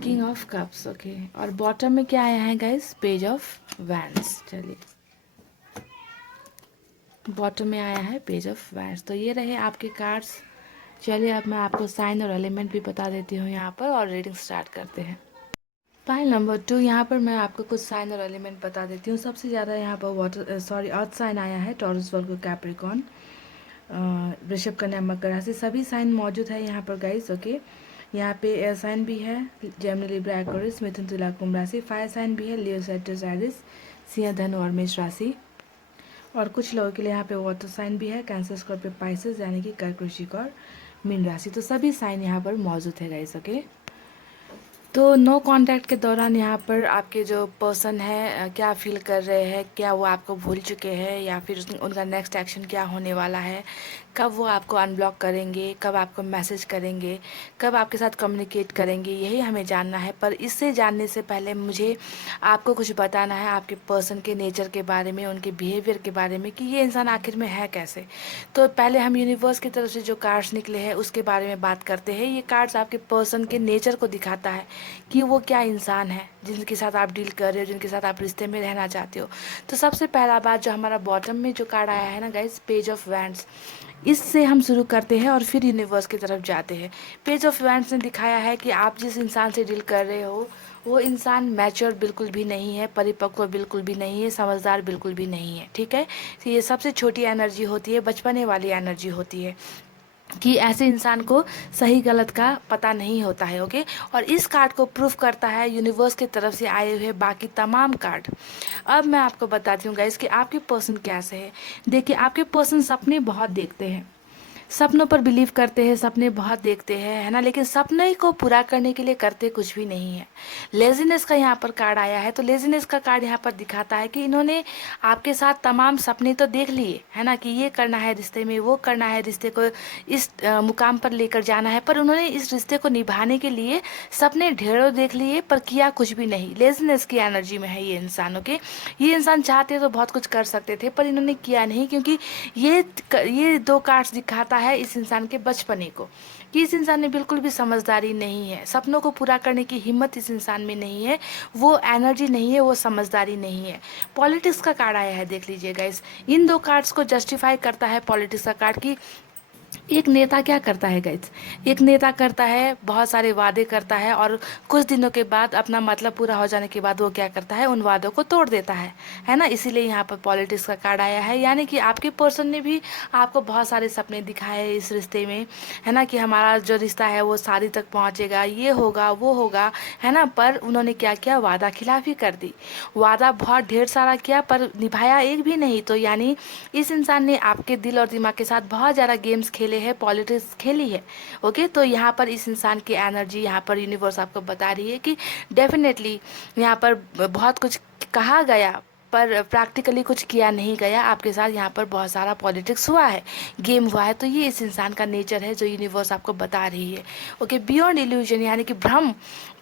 king of cups. Okay, और बॉटम में क्या आया है गाइस? Page of wands. चलिए, बॉटम में आया है पेज ऑफ वैंड्स। तो ये रहे आपके कार्ड्स। चलिए, अब मैं आपको साइन और एलिमेंट भी बता देती हूँ यहाँ पर, और रीडिंग स्टार्ट करते हैं। पाइल नंबर 2, यहाँ पर मैं आपको कुछ साइन और एलिमेंट बता देती हूँ। सबसे ज़्यादा यहाँ पर अर्थ साइन आया है, टॉरस, वर्गो, कैप्रिकॉर्न, वृषभ, कन्या, मकर राशि, सभी साइन मौजूद है यहाँ पर गाइस। ओके, यहाँ पे एयर साइन भी है, जेमिनी, लिब्रा, एक्वेरियस, मिथुन, तुला, कुंभ राशि। फायर साइन भी है, लियो, सैजिटेरियस, एरिस, सिंह, धनु और मेष राशि। और कुछ लोगों के लिए यहाँ पे वाटर साइन भी है, कैंसर, स्कॉर्पियो, पाइसेस, यानी कि कर्क, वृश्चिक और मीन राशि। तो सभी साइन यहाँ पर मौजूद है गाइस। ओके, तो नो कांटेक्ट के दौरान यहाँ पर आपके जो पर्सन है क्या फील कर रहे हैं, क्या वो आपको भूल चुके हैं, या फिर उनका नेक्स्ट एक्शन क्या होने वाला है, कब वो आपको अनब्लॉक करेंगे, कब आपको मैसेज करेंगे, कब आपके साथ कम्युनिकेट करेंगे, यही हमें जानना है। पर इससे जानने से पहले मुझे आपको कुछ बताना है आपके पर्सन के नेचर के बारे में, उनके बिहेवियर के बारे में, कि ये इंसान आखिर में है कैसे। तो पहले हम यूनिवर्स की तरफ से जो कार्ड्स निकले हैं उसके बारे में बात करते हैं। ये कार्ड्स आपके पर्सन के नेचर को दिखाता है कि वो क्या इंसान है जिनके साथ आप डील कर रहे हो, जिनके साथ आप रिश्ते में रहना चाहते हो। तो सबसे पहला बात, जो हमारा बॉटम में जो कार्ड आया है ना गाइस, पेज ऑफ वैंड्स, इससे हम शुरू करते हैं और फिर यूनिवर्स की तरफ जाते हैं। पेज ऑफ वैंड्स ने दिखाया है कि आप जिस इंसान से डील कर रहे हो वो इंसान मैच्योर बिल्कुल भी नहीं है, परिपक्व बिल्कुल भी नहीं है, समझदार बिल्कुल भी नहीं है। ठीक है, तो ये सबसे छोटी एनर्जी होती है, बचपने वाली एनर्जी होती है, कि ऐसे इंसान को सही गलत का पता नहीं होता है। ओके, और इस कार्ड को प्रूफ करता है यूनिवर्स की तरफ से आए हुए बाकी तमाम कार्ड। अब मैं आपको बताती हूँ गाइस कि आपके पर्सन कैसे है। देखिए, आपके पर्सन सपने बहुत देखते हैं, सपनों पर बिलीव करते हैं, सपने बहुत देखते हैं, है ना, लेकिन सपने को पूरा करने के लिए करते कुछ भी नहीं है। लेजीनेस का यहाँ पर कार्ड आया है, तो लेजीनेस का कार्ड यहाँ पर दिखाता है कि इन्होंने आपके साथ तमाम सपने तो देख लिए, है ना, कि ये करना है रिश्ते में, वो करना है रिश्ते को, इस मुकाम पर लेकर जाना है, पर उन्होंने इस रिश्ते को निभाने के लिए सपने ढेरों देख लिए पर किया कुछ भी नहीं। लेजीनेस की एनर्जी में है ये इंसान। ओके, ये इंसान चाहते तो बहुत कुछ कर सकते थे, पर इन्होंने किया नहीं, क्योंकि ये दो कार्ड्स दिखाता है इस इंसान के बचपने को, कि इस इंसान में बिल्कुल भी समझदारी नहीं है, सपनों को पूरा करने की हिम्मत इस इंसान में नहीं है, वो एनर्जी नहीं है, वो समझदारी नहीं है। पॉलिटिक्स का कार्ड आया है, देख लीजिएगा इस इन दो कार्ड्स को जस्टिफाई करता है पॉलिटिक्स का कार्ड, की एक नेता क्या करता है गाइस, एक नेता करता है बहुत सारे वादे करता है, और कुछ दिनों के बाद अपना मतलब पूरा हो जाने के बाद वो क्या करता है, उन वादों को तोड़ देता है ना। इसीलिए यहाँ पर पॉलिटिक्स का कार्ड आया है, यानी कि आपके पर्सन ने भी आपको बहुत सारे सपने दिखाए इस रिश्ते में, है ना, कि हमारा जो रिश्ता है वो शादी तक पहुँचेगा, ये होगा वो होगा, है ना। पर उन्होंने क्या किया, वादा खिलाफी कर दी, वादा बहुत ढेर सारा किया पर निभाया एक भी नहीं। तो यानी इस इंसान ने आपके दिल और दिमाग के साथ बहुत ज़्यादा गेम्स खेले हैं, पॉलिटिक्स खेली है। ओके, तो यहाँ पर इस इंसान की एनर्जी, यहाँ पर यूनिवर्स आपको बता रही है कि डेफिनेटली यहाँ पर बहुत कुछ कहा गया पर प्रैक्टिकली कुछ किया नहीं गया, आपके साथ यहाँ पर बहुत सारा पॉलिटिक्स हुआ है, गेम हुआ है। तो ये इस इंसान का नेचर है जो यूनिवर्स आपको बता रही है। ओके, बियॉन्ड इल्यूजन, यानी कि भ्रम,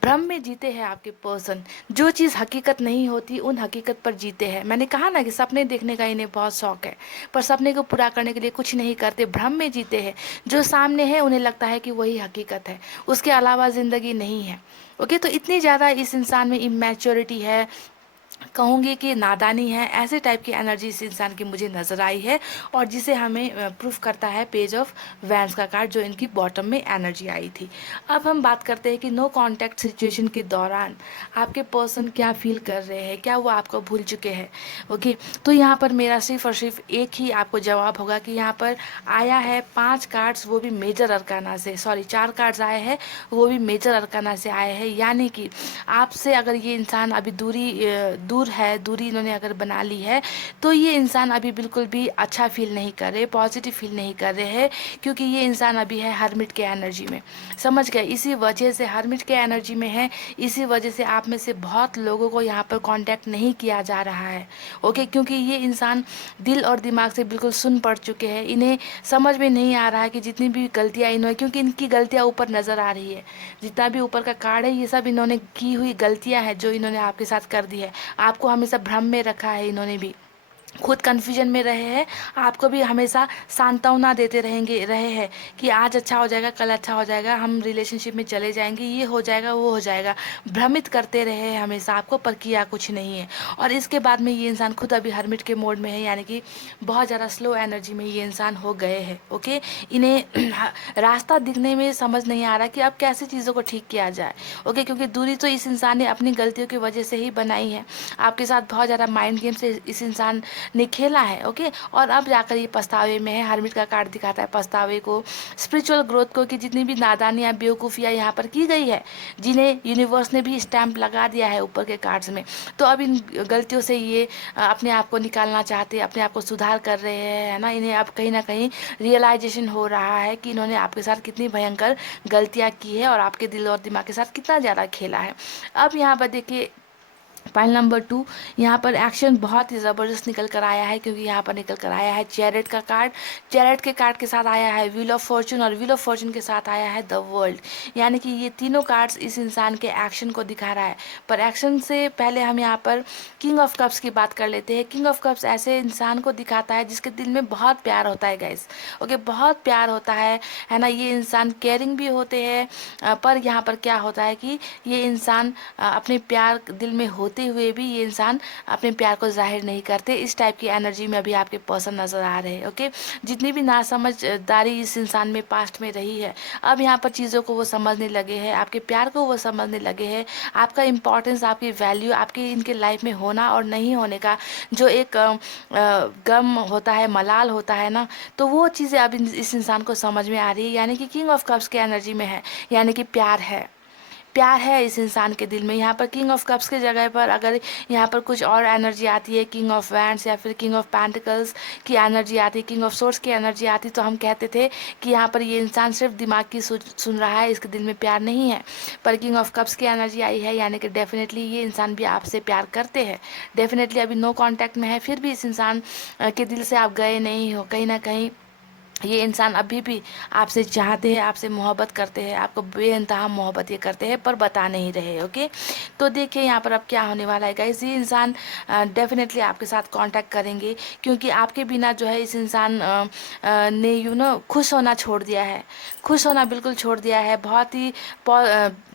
भ्रम में जीते हैं आपके पर्सन, जो चीज़ हकीकत नहीं होती उन हकीकत पर जीते हैं। मैंने कहा ना कि सपने देखने का इन्हें बहुत शौक है, पर सपने को पूरा करने के लिए कुछ नहीं करते, भ्रम में जीते हैं। जो सामने है उन्हें लगता है कि वही हकीकत है, उसके अलावा ज़िंदगी नहीं है। ओके, तो इतनी ज़्यादा इस इंसान में इमेच्योरिटी है, कहूँगी कि नादानी है, ऐसे टाइप की एनर्जी इस इंसान की मुझे नज़र आई है, और जिसे हमें प्रूफ करता है पेज ऑफ वैंड्स का कार्ड, जो इनकी बॉटम में एनर्जी आई थी। अब हम बात करते हैं कि नो कांटेक्ट सिचुएशन के दौरान आपके पर्सन क्या फील कर रहे हैं, क्या वो आपको भूल चुके हैं। ओके, तो यहाँ पर मेरा सिर्फ और सिर्फ एक ही आपको जवाब होगा कि यहाँ पर आया है 5 कार्ड्स, वो भी मेजर अरकाना से, सॉरी 4 कार्ड्स आए हैं, वो भी मेजर अरकाना से आए हैं। यानी कि आपसे अगर ये इंसान अभी दूर है, दूरी इन्होंने अगर बना ली है, तो ये इंसान अभी बिल्कुल भी अच्छा फील नहीं कर रहे, पॉजिटिव फील नहीं कर रहे हैं, क्योंकि ये इंसान अभी है हर्मिट के एनर्जी में, समझ गए। इसी वजह से हर्मिट के एनर्जी में है, इसी वजह से आप में से बहुत लोगों को यहाँ पर कांटेक्ट नहीं किया जा रहा है। ओके, क्योंकि ये इंसान दिल और दिमाग से बिल्कुल सुन पड़ चुके हैं, इन्हें समझ में नहीं आ रहा है कि जितनी भी गलतियाँ इन्होंने, क्योंकि इनकी गलतियाँ ऊपर नज़र आ रही है, जितना भी ऊपर का कार्ड है ये सब इन्होंने की हुई गलतियाँ हैं जो इन्होंने आपके साथ कर दी है, आपको हमेशा भ्रम में रखा है इन्होंने भी। खुद कन्फ्यूजन में रहे हैं, आपको भी हमेशा सांत्वना देते रहे हैं कि आज अच्छा हो जाएगा, कल अच्छा हो जाएगा, हम रिलेशनशिप में चले जाएंगे, ये हो जाएगा, वो हो जाएगा, भ्रमित करते रहे हैं हमेशा आपको, पर किया कुछ नहीं है। और इसके बाद में ये इंसान खुद अभी हर्मिट के मोड में है, यानी कि बहुत ज़्यादा स्लो एनर्जी में ये इंसान हो गए हैं। ओके, इन्हें रास्ता दिखने में समझ नहीं आ रहा कि अब कैसे चीज़ों को ठीक किया जाए। ओके, क्योंकि दूरी तो इस इंसान ने अपनी गलतियों की वजह से ही बनाई है, आपके साथ बहुत ज़्यादा माइंड गेम से इस इंसान ने खेला है। ओके, और अब जाकर ये पछतावे में है। हरमिट का कार्ड दिखाता है पछतावे को, स्पिरिचुअल ग्रोथ को, कि जितनी भी नादानियाँ बेवकूफ़ियाँ यहाँ पर की गई है, जिन्हें यूनिवर्स ने भी स्टैंप लगा दिया है ऊपर के कार्ड्स में, तो अब इन गलतियों से ये अपने आप को निकालना चाहते हैं, अपने आप को सुधार कर रहे हैं, है ना। इन्हें अब कहीं ना कहीं रियलाइजेशन हो रहा है कि इन्होंने आपके साथ कितनी भयंकर गलतियाँ की है और आपके दिल और दिमाग के साथ कितना ज़्यादा खेला है। अब यहाँ पर देखिए पाइल नंबर 2, यहाँ पर एक्शन बहुत ही ज़बरदस्त निकल कर आया है, क्योंकि यहाँ पर निकल कर आया है चैरेट का कार्ड। चैरेट के कार्ड के साथ आया है व्हील ऑफ फॉर्चून, और व्हील ऑफ फॉर्चून के साथ आया है द वर्ल्ड। यानी कि ये तीनों कार्ड्स इस इंसान के एक्शन को दिखा रहा है। पर एक्शन से पहले हम यहाँ पर किंग ऑफ कप्स की बात कर लेते हैं। किंग ऑफ कप्स ऐसे इंसान को दिखाता है जिसके दिल में बहुत प्यार होता है गाइस। ओके, बहुत प्यार होता है ना। ये इंसान केयरिंग भी होते हैं, पर यहाँ पर क्या होता है कि ये इंसान अपने प्यार दिल में होते हुए भी ये इंसान अपने प्यार को जाहिर नहीं करते। इस टाइप की एनर्जी में अभी आपके पर्सन नज़र आ रहे हैं। ओके, जितनी भी नासमझदारी इस इंसान में पास्ट में रही है, अब यहाँ पर चीज़ों को वो समझने लगे हैं, आपके प्यार को वो समझने लगे हैं, आपका इम्पोर्टेंस, आपकी वैल्यू, आपके इनके लाइफ में होना और नहीं होने का जो एक गम होता है, मलाल होता है ना, तो वो चीज़ें अब इस इंसान को समझ में आ रही है। यानी कि किंग ऑफ कप्स की एनर्जी में है, यानी कि प्यार है, प्यार है इस इंसान के दिल में। यहाँ पर किंग ऑफ कप्स के जगह पर अगर यहाँ पर कुछ और एनर्जी आती है, किंग ऑफ वैंड्स या फिर किंग ऑफ पेंटिकल्स की एनर्जी आती है, किंग ऑफ सोर्ड्स की एनर्जी आती, तो हम कहते थे कि यहाँ पर ये इंसान सिर्फ दिमाग की सुन रहा है, इसके दिल में प्यार नहीं है। पर किंग ऑफ कप्स की एनर्जी आई है, यानी कि डेफिनेटली ये इंसान भी आपसे प्यार करते हैं। डेफिनेटली अभी नो कॉन्टैक्ट में है, फिर भी इस इंसान के दिल से आप गए नहीं हो। कहीं ना कहीं ये इंसान अभी भी आपसे चाहते हैं, आपसे मोहब्बत करते हैं, आपको बेइंतहा मोहब्बत ये करते हैं, पर बता नहीं रहे। ओके, तो देखिए यहाँ पर अब क्या होने वाला है गाइस। ये इंसान डेफिनेटली आपके साथ कांटेक्ट करेंगे, क्योंकि आपके बिना जो है इस इंसान ने खुश होना छोड़ दिया है, खुश होना बिल्कुल छोड़ दिया है। बहुत ही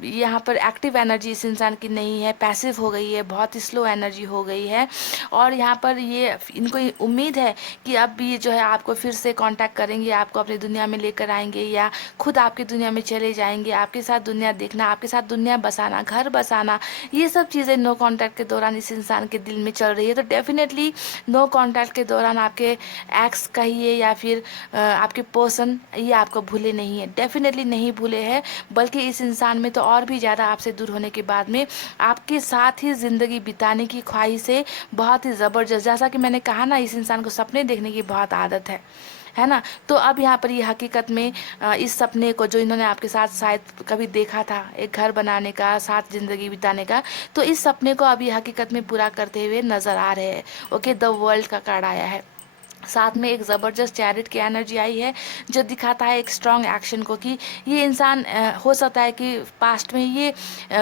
यहाँ पर एक्टिव एनर्जी इस इंसान की नहीं है, पैसिव हो गई है, बहुत ही स्लो एनर्जी हो गई है। और यहाँ पर ये इनको उम्मीद है कि अब भी जो है आपको फिर से कांटेक्ट करेंगे, आपको अपनी दुनिया में लेकर आएंगे, या खुद आपकी दुनिया में चले जाएंगे, आपके साथ दुनिया देखना, आपके साथ दुनिया बसाना, घर बसाना, ये सब चीज़ें नो कांटेक्ट के दौरान इस इंसान के दिल में चल रही है। तो डेफिनेटली नो कांटेक्ट के दौरान आपके एक्स कहिए या फिर आपके पर्सन, ये आपको भूले नहीं है, डेफिनेटली नहीं भूले हैं, बल्कि इस इंसान में तो और भी ज़्यादा आपसे दूर होने के बाद में आपके साथ ही ज़िंदगी बिताने की ख्वाहिश है, बहुत ही ज़बरदस्त। जैसा कि मैंने कहा ना, इस इंसान को सपने देखने की बहुत आदत है ना। तो अब यहाँ पर ये हकीकत में इस सपने को जो इन्होंने आपके साथ शायद कभी देखा था, एक घर बनाने का, साथ ज़िंदगी बिताने का, तो इस सपने को अभी हकीकत में पूरा करते हुए नज़र आ रहे हैं। ओके, द वर्ल्ड का कार्ड आया है, साथ में एक ज़बरदस्त चैरिट की एनर्जी आई है, जो दिखाता है एक स्ट्रॉन्ग एक्शन को, कि ये इंसान हो सकता है कि पास्ट में ये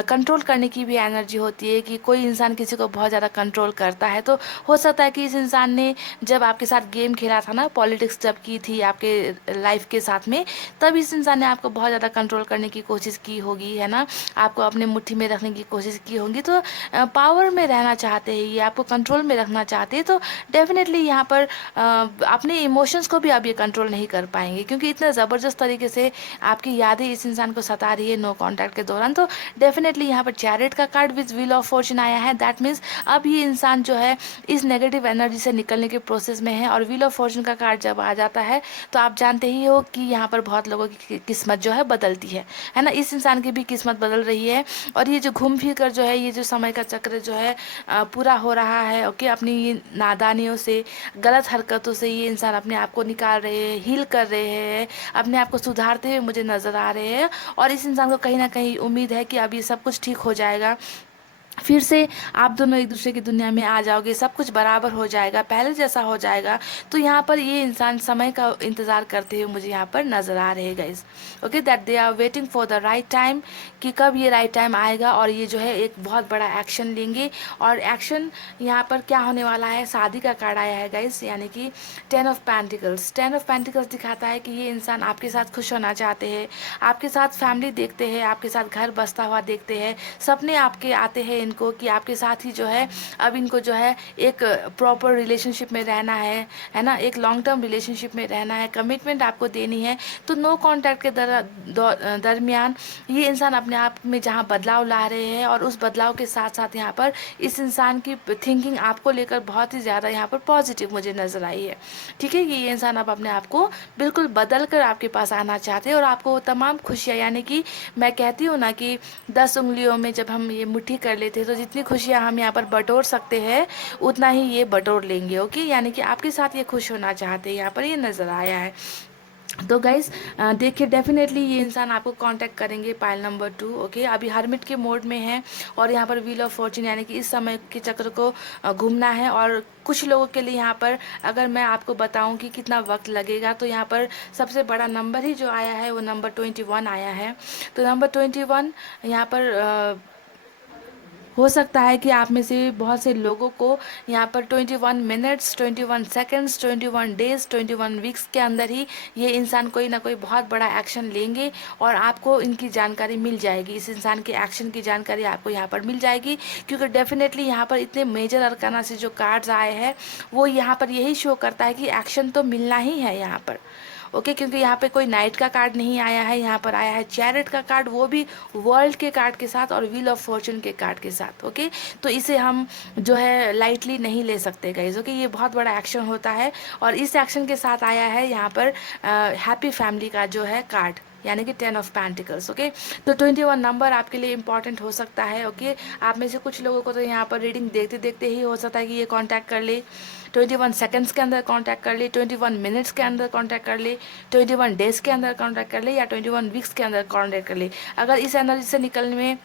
कंट्रोल करने की भी एनर्जी होती है, कि कोई इंसान किसी को बहुत ज़्यादा कंट्रोल करता है, तो हो सकता है कि इस इंसान ने जब आपके साथ गेम खेला था ना, पॉलिटिक्स जब की थी आपके लाइफ के साथ में, तब इस इंसान ने आपको बहुत ज़्यादा कंट्रोल करने की कोशिश की होगी, है ना, आपको अपने मुट्ठी में रखने की कोशिश की होगी। तो पावर में रहना चाहते हैं, ये आपको कंट्रोल में रखना चाहते हैं। तो डेफिनेटली यहाँ पर अपने इमोशंस को भी अब ये कंट्रोल नहीं कर पाएंगे, क्योंकि इतना ज़बरदस्त तरीके से आपकी यादें इस इंसान को सता रही है नो कॉन्टैक्ट के दौरान। तो डेफिनेटली यहाँ पर चैरिट का card with wheel of Fortune आया है। दैट मीन्स अब ये इंसान जो है इस नेगेटिव एनर्जी से निकलने के प्रोसेस में है। और व्हील ऑफ फॉर्चून का कार्ड जब आ जाता है तो आप जानते ही हो कि यहाँ पर बहुत लोगों की किस्मत जो है बदलती है ना। इस इंसान की भी किस्मत बदल रही है, और ये जो घूम फिर कर जो है ये जो समय का चक्र जो है पूरा हो रहा है। ओके, अपनी नादानियों से, गलत हरकतों से ये इंसान अपने आप को निकाल रहे हैं, हील कर रहे हैं, अपने आप को सुधारते हुए मुझे नज़र आ रहे हैं। और इस इंसान को कहीं ना कहीं उम्मीद है कि अब ये सब कुछ ठीक हो जाएगा, फिर से आप दोनों एक दूसरे की दुनिया में आ जाओगे, सब कुछ बराबर हो जाएगा, पहले जैसा हो जाएगा। तो यहाँ पर ये इंसान समय का इंतज़ार करते हुए मुझे यहाँ पर नज़र आ रहे हैं guys. Okay, that they are waiting for the right time, कि कब ये राइट टाइम आएगा और ये जो है एक बहुत बड़ा एक्शन लेंगे। और एक्शन यहाँ पर क्या होने वाला है, शादी का कार्ड आया है गाइस, यानी कि 10 ऑफ पेंटिकल्स। 10 ऑफ पेंटिकल्स दिखाता है कि ये इंसान आपके साथ खुश होना चाहते हैं, आपके साथ फैमिली देखते हैं, आपके साथ घर बसता हुआ देखते हैं, सपने आपके आते हैं इनको कि आपके साथ ही जो है अब इनको जो है एक प्रॉपर रिलेशनशिप में रहना है ना, एक लॉन्ग टर्म रिलेशनशिप में रहना है, कमिटमेंट आपको देनी है। तो नो कांटेक्ट के दरमियान ये इंसान अपने आप में जहाँ बदलाव ला रहे हैं, और उस बदलाव के साथ साथ यहाँ पर इस इंसान की थिंकिंग आपको लेकर बहुत ही ज़्यादा यहाँ पर पॉजिटिव मुझे नज़र आई है। ठीक है, कि ये इंसान अब अपने आप को बिल्कुल बदल कर आपके पास आना चाहते हैं, और आपको वो तमाम खुशियाँ, यानी कि मैं कहती हूँ ना कि 10 उंगलियों में जब हम ये मुट्ठी कर लेते हैं तो जितनी खुशियाँ हम यहाँ पर बटोर सकते हैं उतना ही ये बटोर लेंगे। ओके, यानी कि आपके साथ ये खुश होना चाहते हैं, यहाँ पर ये नज़र आया है। तो गाइस देखिए, डेफिनेटली ये इंसान आपको कांटेक्ट करेंगे, पाइल नंबर 2। ओके, अभी हर्मिट के मोड में है, और यहाँ पर व्हील ऑफ फॉर्चून, यानी कि इस समय के चक्र को घूमना है। और कुछ लोगों के लिए यहाँ पर अगर मैं आपको बताऊं कि कितना वक्त लगेगा, तो यहाँ पर सबसे बड़ा नंबर ही जो आया है वो नंबर 21 आया है। तो नंबर 21 यहाँ पर हो सकता है कि आप में से बहुत से लोगों को यहाँ पर 21 मिनट्स, 21 सेकेंड्स, 21 डेज, 21 वीक्स के अंदर ही ये इंसान कोई ना कोई बहुत बड़ा एक्शन लेंगे, और आपको इनकी जानकारी मिल जाएगी, इस इंसान के एक्शन की जानकारी आपको यहाँ पर मिल जाएगी। क्योंकि डेफिनेटली यहाँ पर इतने मेजर अरकाना से जो कार्ड्स आए हैं वो यहाँ पर यही शो करता है कि एक्शन तो मिलना ही है यहाँ पर। ओके, क्योंकि यहाँ पे कोई नाइट का कार्ड नहीं आया है, यहाँ पर आया है चैरिट का कार्ड, वो भी वर्ल्ड के कार्ड के साथ और व्हील ऑफ फॉर्चून के कार्ड के साथ। ओके, तो इसे हम जो है लाइटली नहीं ले सकते गाइज। ओके, ये बहुत बड़ा एक्शन होता है, और इस एक्शन के साथ आया है यहाँ पर हैप्पी फैमिली का जो है कार्ड, यानी कि 10 ऑफ पेंटिकल्स। ओके, तो 21 नंबर आपके लिए इंपॉर्टेंट हो सकता है। ओके, आप में से कुछ लोगों को तो यहाँ पर रीडिंग देखते देखते ही हो सकता है कि ये कांटेक्ट कर ले, 21 सेकेंड्स के अंदर कांटेक्ट कर ले, 21 मिनट्स के अंदर कांटेक्ट कर ले, 21 डेज के अंदर कांटेक्ट कर ले, या 21 वीक्स के अंदर कांटेक्ट कर ले। अगर इस एनर्जी से निकलने में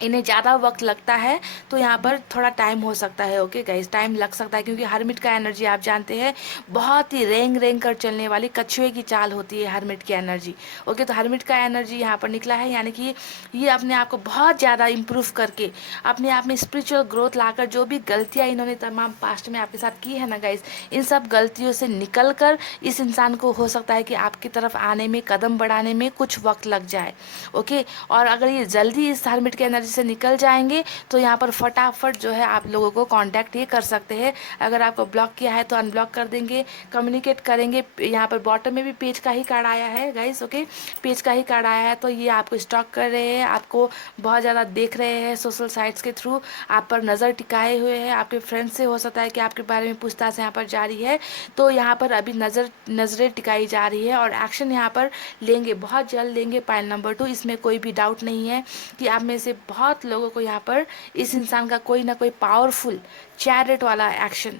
इन्हें ज़्यादा वक्त लगता है तो यहाँ पर थोड़ा टाइम हो सकता है। ओके गाइस, टाइम लग सकता है, क्योंकि हर्मिट का एनर्जी आप जानते हैं बहुत ही रेंग रेंग कर चलने वाली कछुए की चाल होती है हर्मिट की एनर्जी। ओके, तो हर्मिट का एनर्जी यहाँ पर निकला है, यानी कि ये अपने आप को बहुत ज़्यादा इम्प्रूव करके अपने आप में स्पिरिचुअल ग्रोथ लाकर जो भी गलतियाँ इन्होंने तमाम पास्ट में आपके साथ की है ना गाइस, इन सब गलतियों से निकल कर इस इंसान को हो सकता है कि आपकी तरफ आने में, कदम बढ़ाने में कुछ वक्त लग जाए। ओके, और अगर ये जल्दी इस हर्मिट के एनर्जी से निकल जाएंगे तो यहाँ पर फटाफट जो है आप लोगों को कांटेक्ट ये कर सकते हैं। अगर आपको ब्लॉक किया है तो अनब्लॉक कर देंगे, कम्युनिकेट करेंगे। यहाँ पर बॉटम में भी पेज का ही कार्ड आया है गाइस। ओके, पेज का ही कार्ड आया है, तो ये आपको स्टॉक कर रहे हैं, आपको बहुत ज़्यादा देख रहे हैं सोशल साइट्स के थ्रू, आप पर नज़र टिकाए हुए हैं। आपके फ्रेंड्स से हो सकता है कि आपके बारे में पूछताछ यहाँ पर जारी है, तो यहाँ पर अभी नज़रें टिकाई जा रही है, और एक्शन यहाँ पर लेंगे, बहुत जल्द लेंगे पाइल नंबर 2। इसमें कोई भी डाउट नहीं है कि आप में से बहुत लोगों को यहाँ पर इस इंसान का कोई ना कोई पावरफुल चैरिट वाला एक्शन,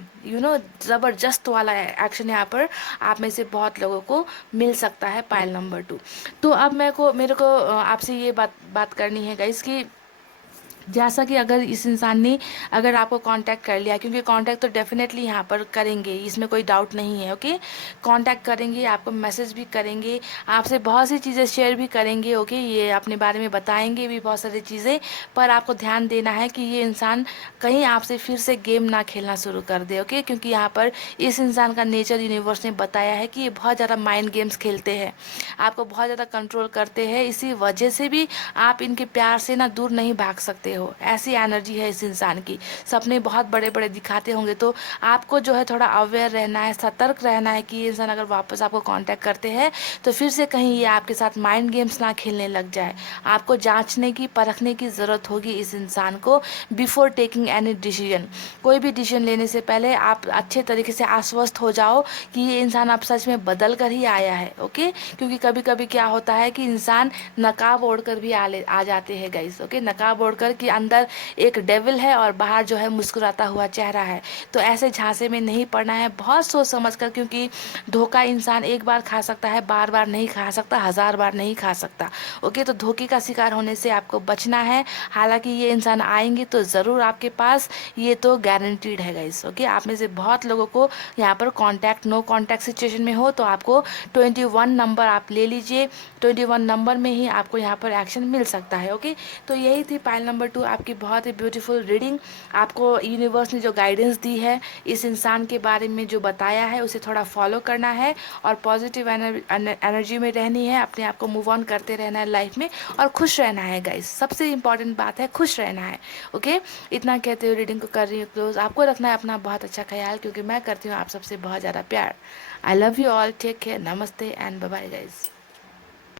ज़बरदस्त वाला एक्शन यहाँ पर आप में से बहुत लोगों को मिल सकता है पाइल नंबर 2। तो अब मेरे को आपसे ये बात करनी है गाइस कि जैसा कि अगर इस इंसान ने अगर आपको कांटेक्ट कर लिया, क्योंकि कांटेक्ट तो डेफिनेटली यहाँ पर करेंगे, इसमें कोई डाउट नहीं है। ओके, कांटेक्ट करेंगे, आपको मैसेज भी करेंगे, आपसे बहुत सी चीज़ें शेयर भी करेंगे। ओके, ये अपने बारे में बताएंगे भी बहुत सारी चीज़ें, पर आपको ध्यान देना है कि ये इंसान कहीं आपसे फिर से गेम ना खेलना शुरू कर दे। ओके, क्योंकि यहाँ पर इस इंसान का नेचर यूनिवर्स ने बताया है कि ये बहुत ज़्यादा माइंड गेम्स खेलते हैं, आपको बहुत ज़्यादा कंट्रोल करते हैं। इसी वजह से भी आप इनके प्यार से ना दूर नहीं भाग सकते हो, ऐसी एनर्जी है इस इंसान की। सपने बहुत बड़े बड़े दिखाते होंगे, तो आपको जो है थोड़ा अवेयर रहना है, सतर्क रहना है कि ये इंसान अगर वापस आपको कांटेक्ट करते हैं तो फिर से कहीं ये आपके साथ माइंड गेम्स ना खेलने लग जाए। आपको जांचने की, परखने की ज़रूरत होगी इस इंसान को बिफोर टेकिंग एनी डिसीजन। कोई भी डिसीजन लेने से पहले आप अच्छे तरीके से आश्वस्त हो जाओ कि ये इंसान आप सच में बदल कर ही आया है। ओके, क्योंकि कभी कभी क्या होता है कि इंसान नकाब ओढ़ कर भी आ जाते हैं गाइस। ओके, नकाब ओढ़ कर आपके अंदर एक डेविल है और बाहर जो है मुस्कुराता हुआ चेहरा है। तो ऐसे झांसे में नहीं पड़ना है, बहुत सोच समझ कर, क्योंकि धोखा इंसान एक बार खा सकता है, बार बार नहीं खा सकता, 1000 बार नहीं खा सकता। ओके, तो धोखे का शिकार होने से आपको बचना है। हालांकि ये इंसान आएंगे तो ज़रूर आपके पास, ये तो गारंटीड है गाइस। ओके, आप में से बहुत लोगों को यहाँ पर कांटेक्ट, नो कांटेक्ट सिचुएशन में हो तो आपको 21 नंबर आप ले लीजिए। 21 नंबर में ही आपको यहाँ पर एक्शन मिल सकता है। ओके, तो यही थी पाइल नंबर 2 आपकी बहुत ही ब्यूटीफुल रीडिंग। आपको यूनिवर्स ने जो गाइडेंस दी है, इस इंसान के बारे में जो बताया है, उसे थोड़ा फॉलो करना है और पॉजिटिव एनर्जी में रहनी है, अपने आप को मूव ऑन करते रहना है लाइफ में और खुश रहना है गाइस। सबसे इंपॉर्टेंट बात है खुश रहना है। ओके, इतना कहते हुए रीडिंग को कर रही हूँ क्लोज। आपको रखना है अपना बहुत अच्छा ख्याल, क्योंकि मैं करती हूँ आप सबसे बहुत ज़्यादा प्यार। I love you all, take care, नमस्ते एंड बाय बाय गाइस।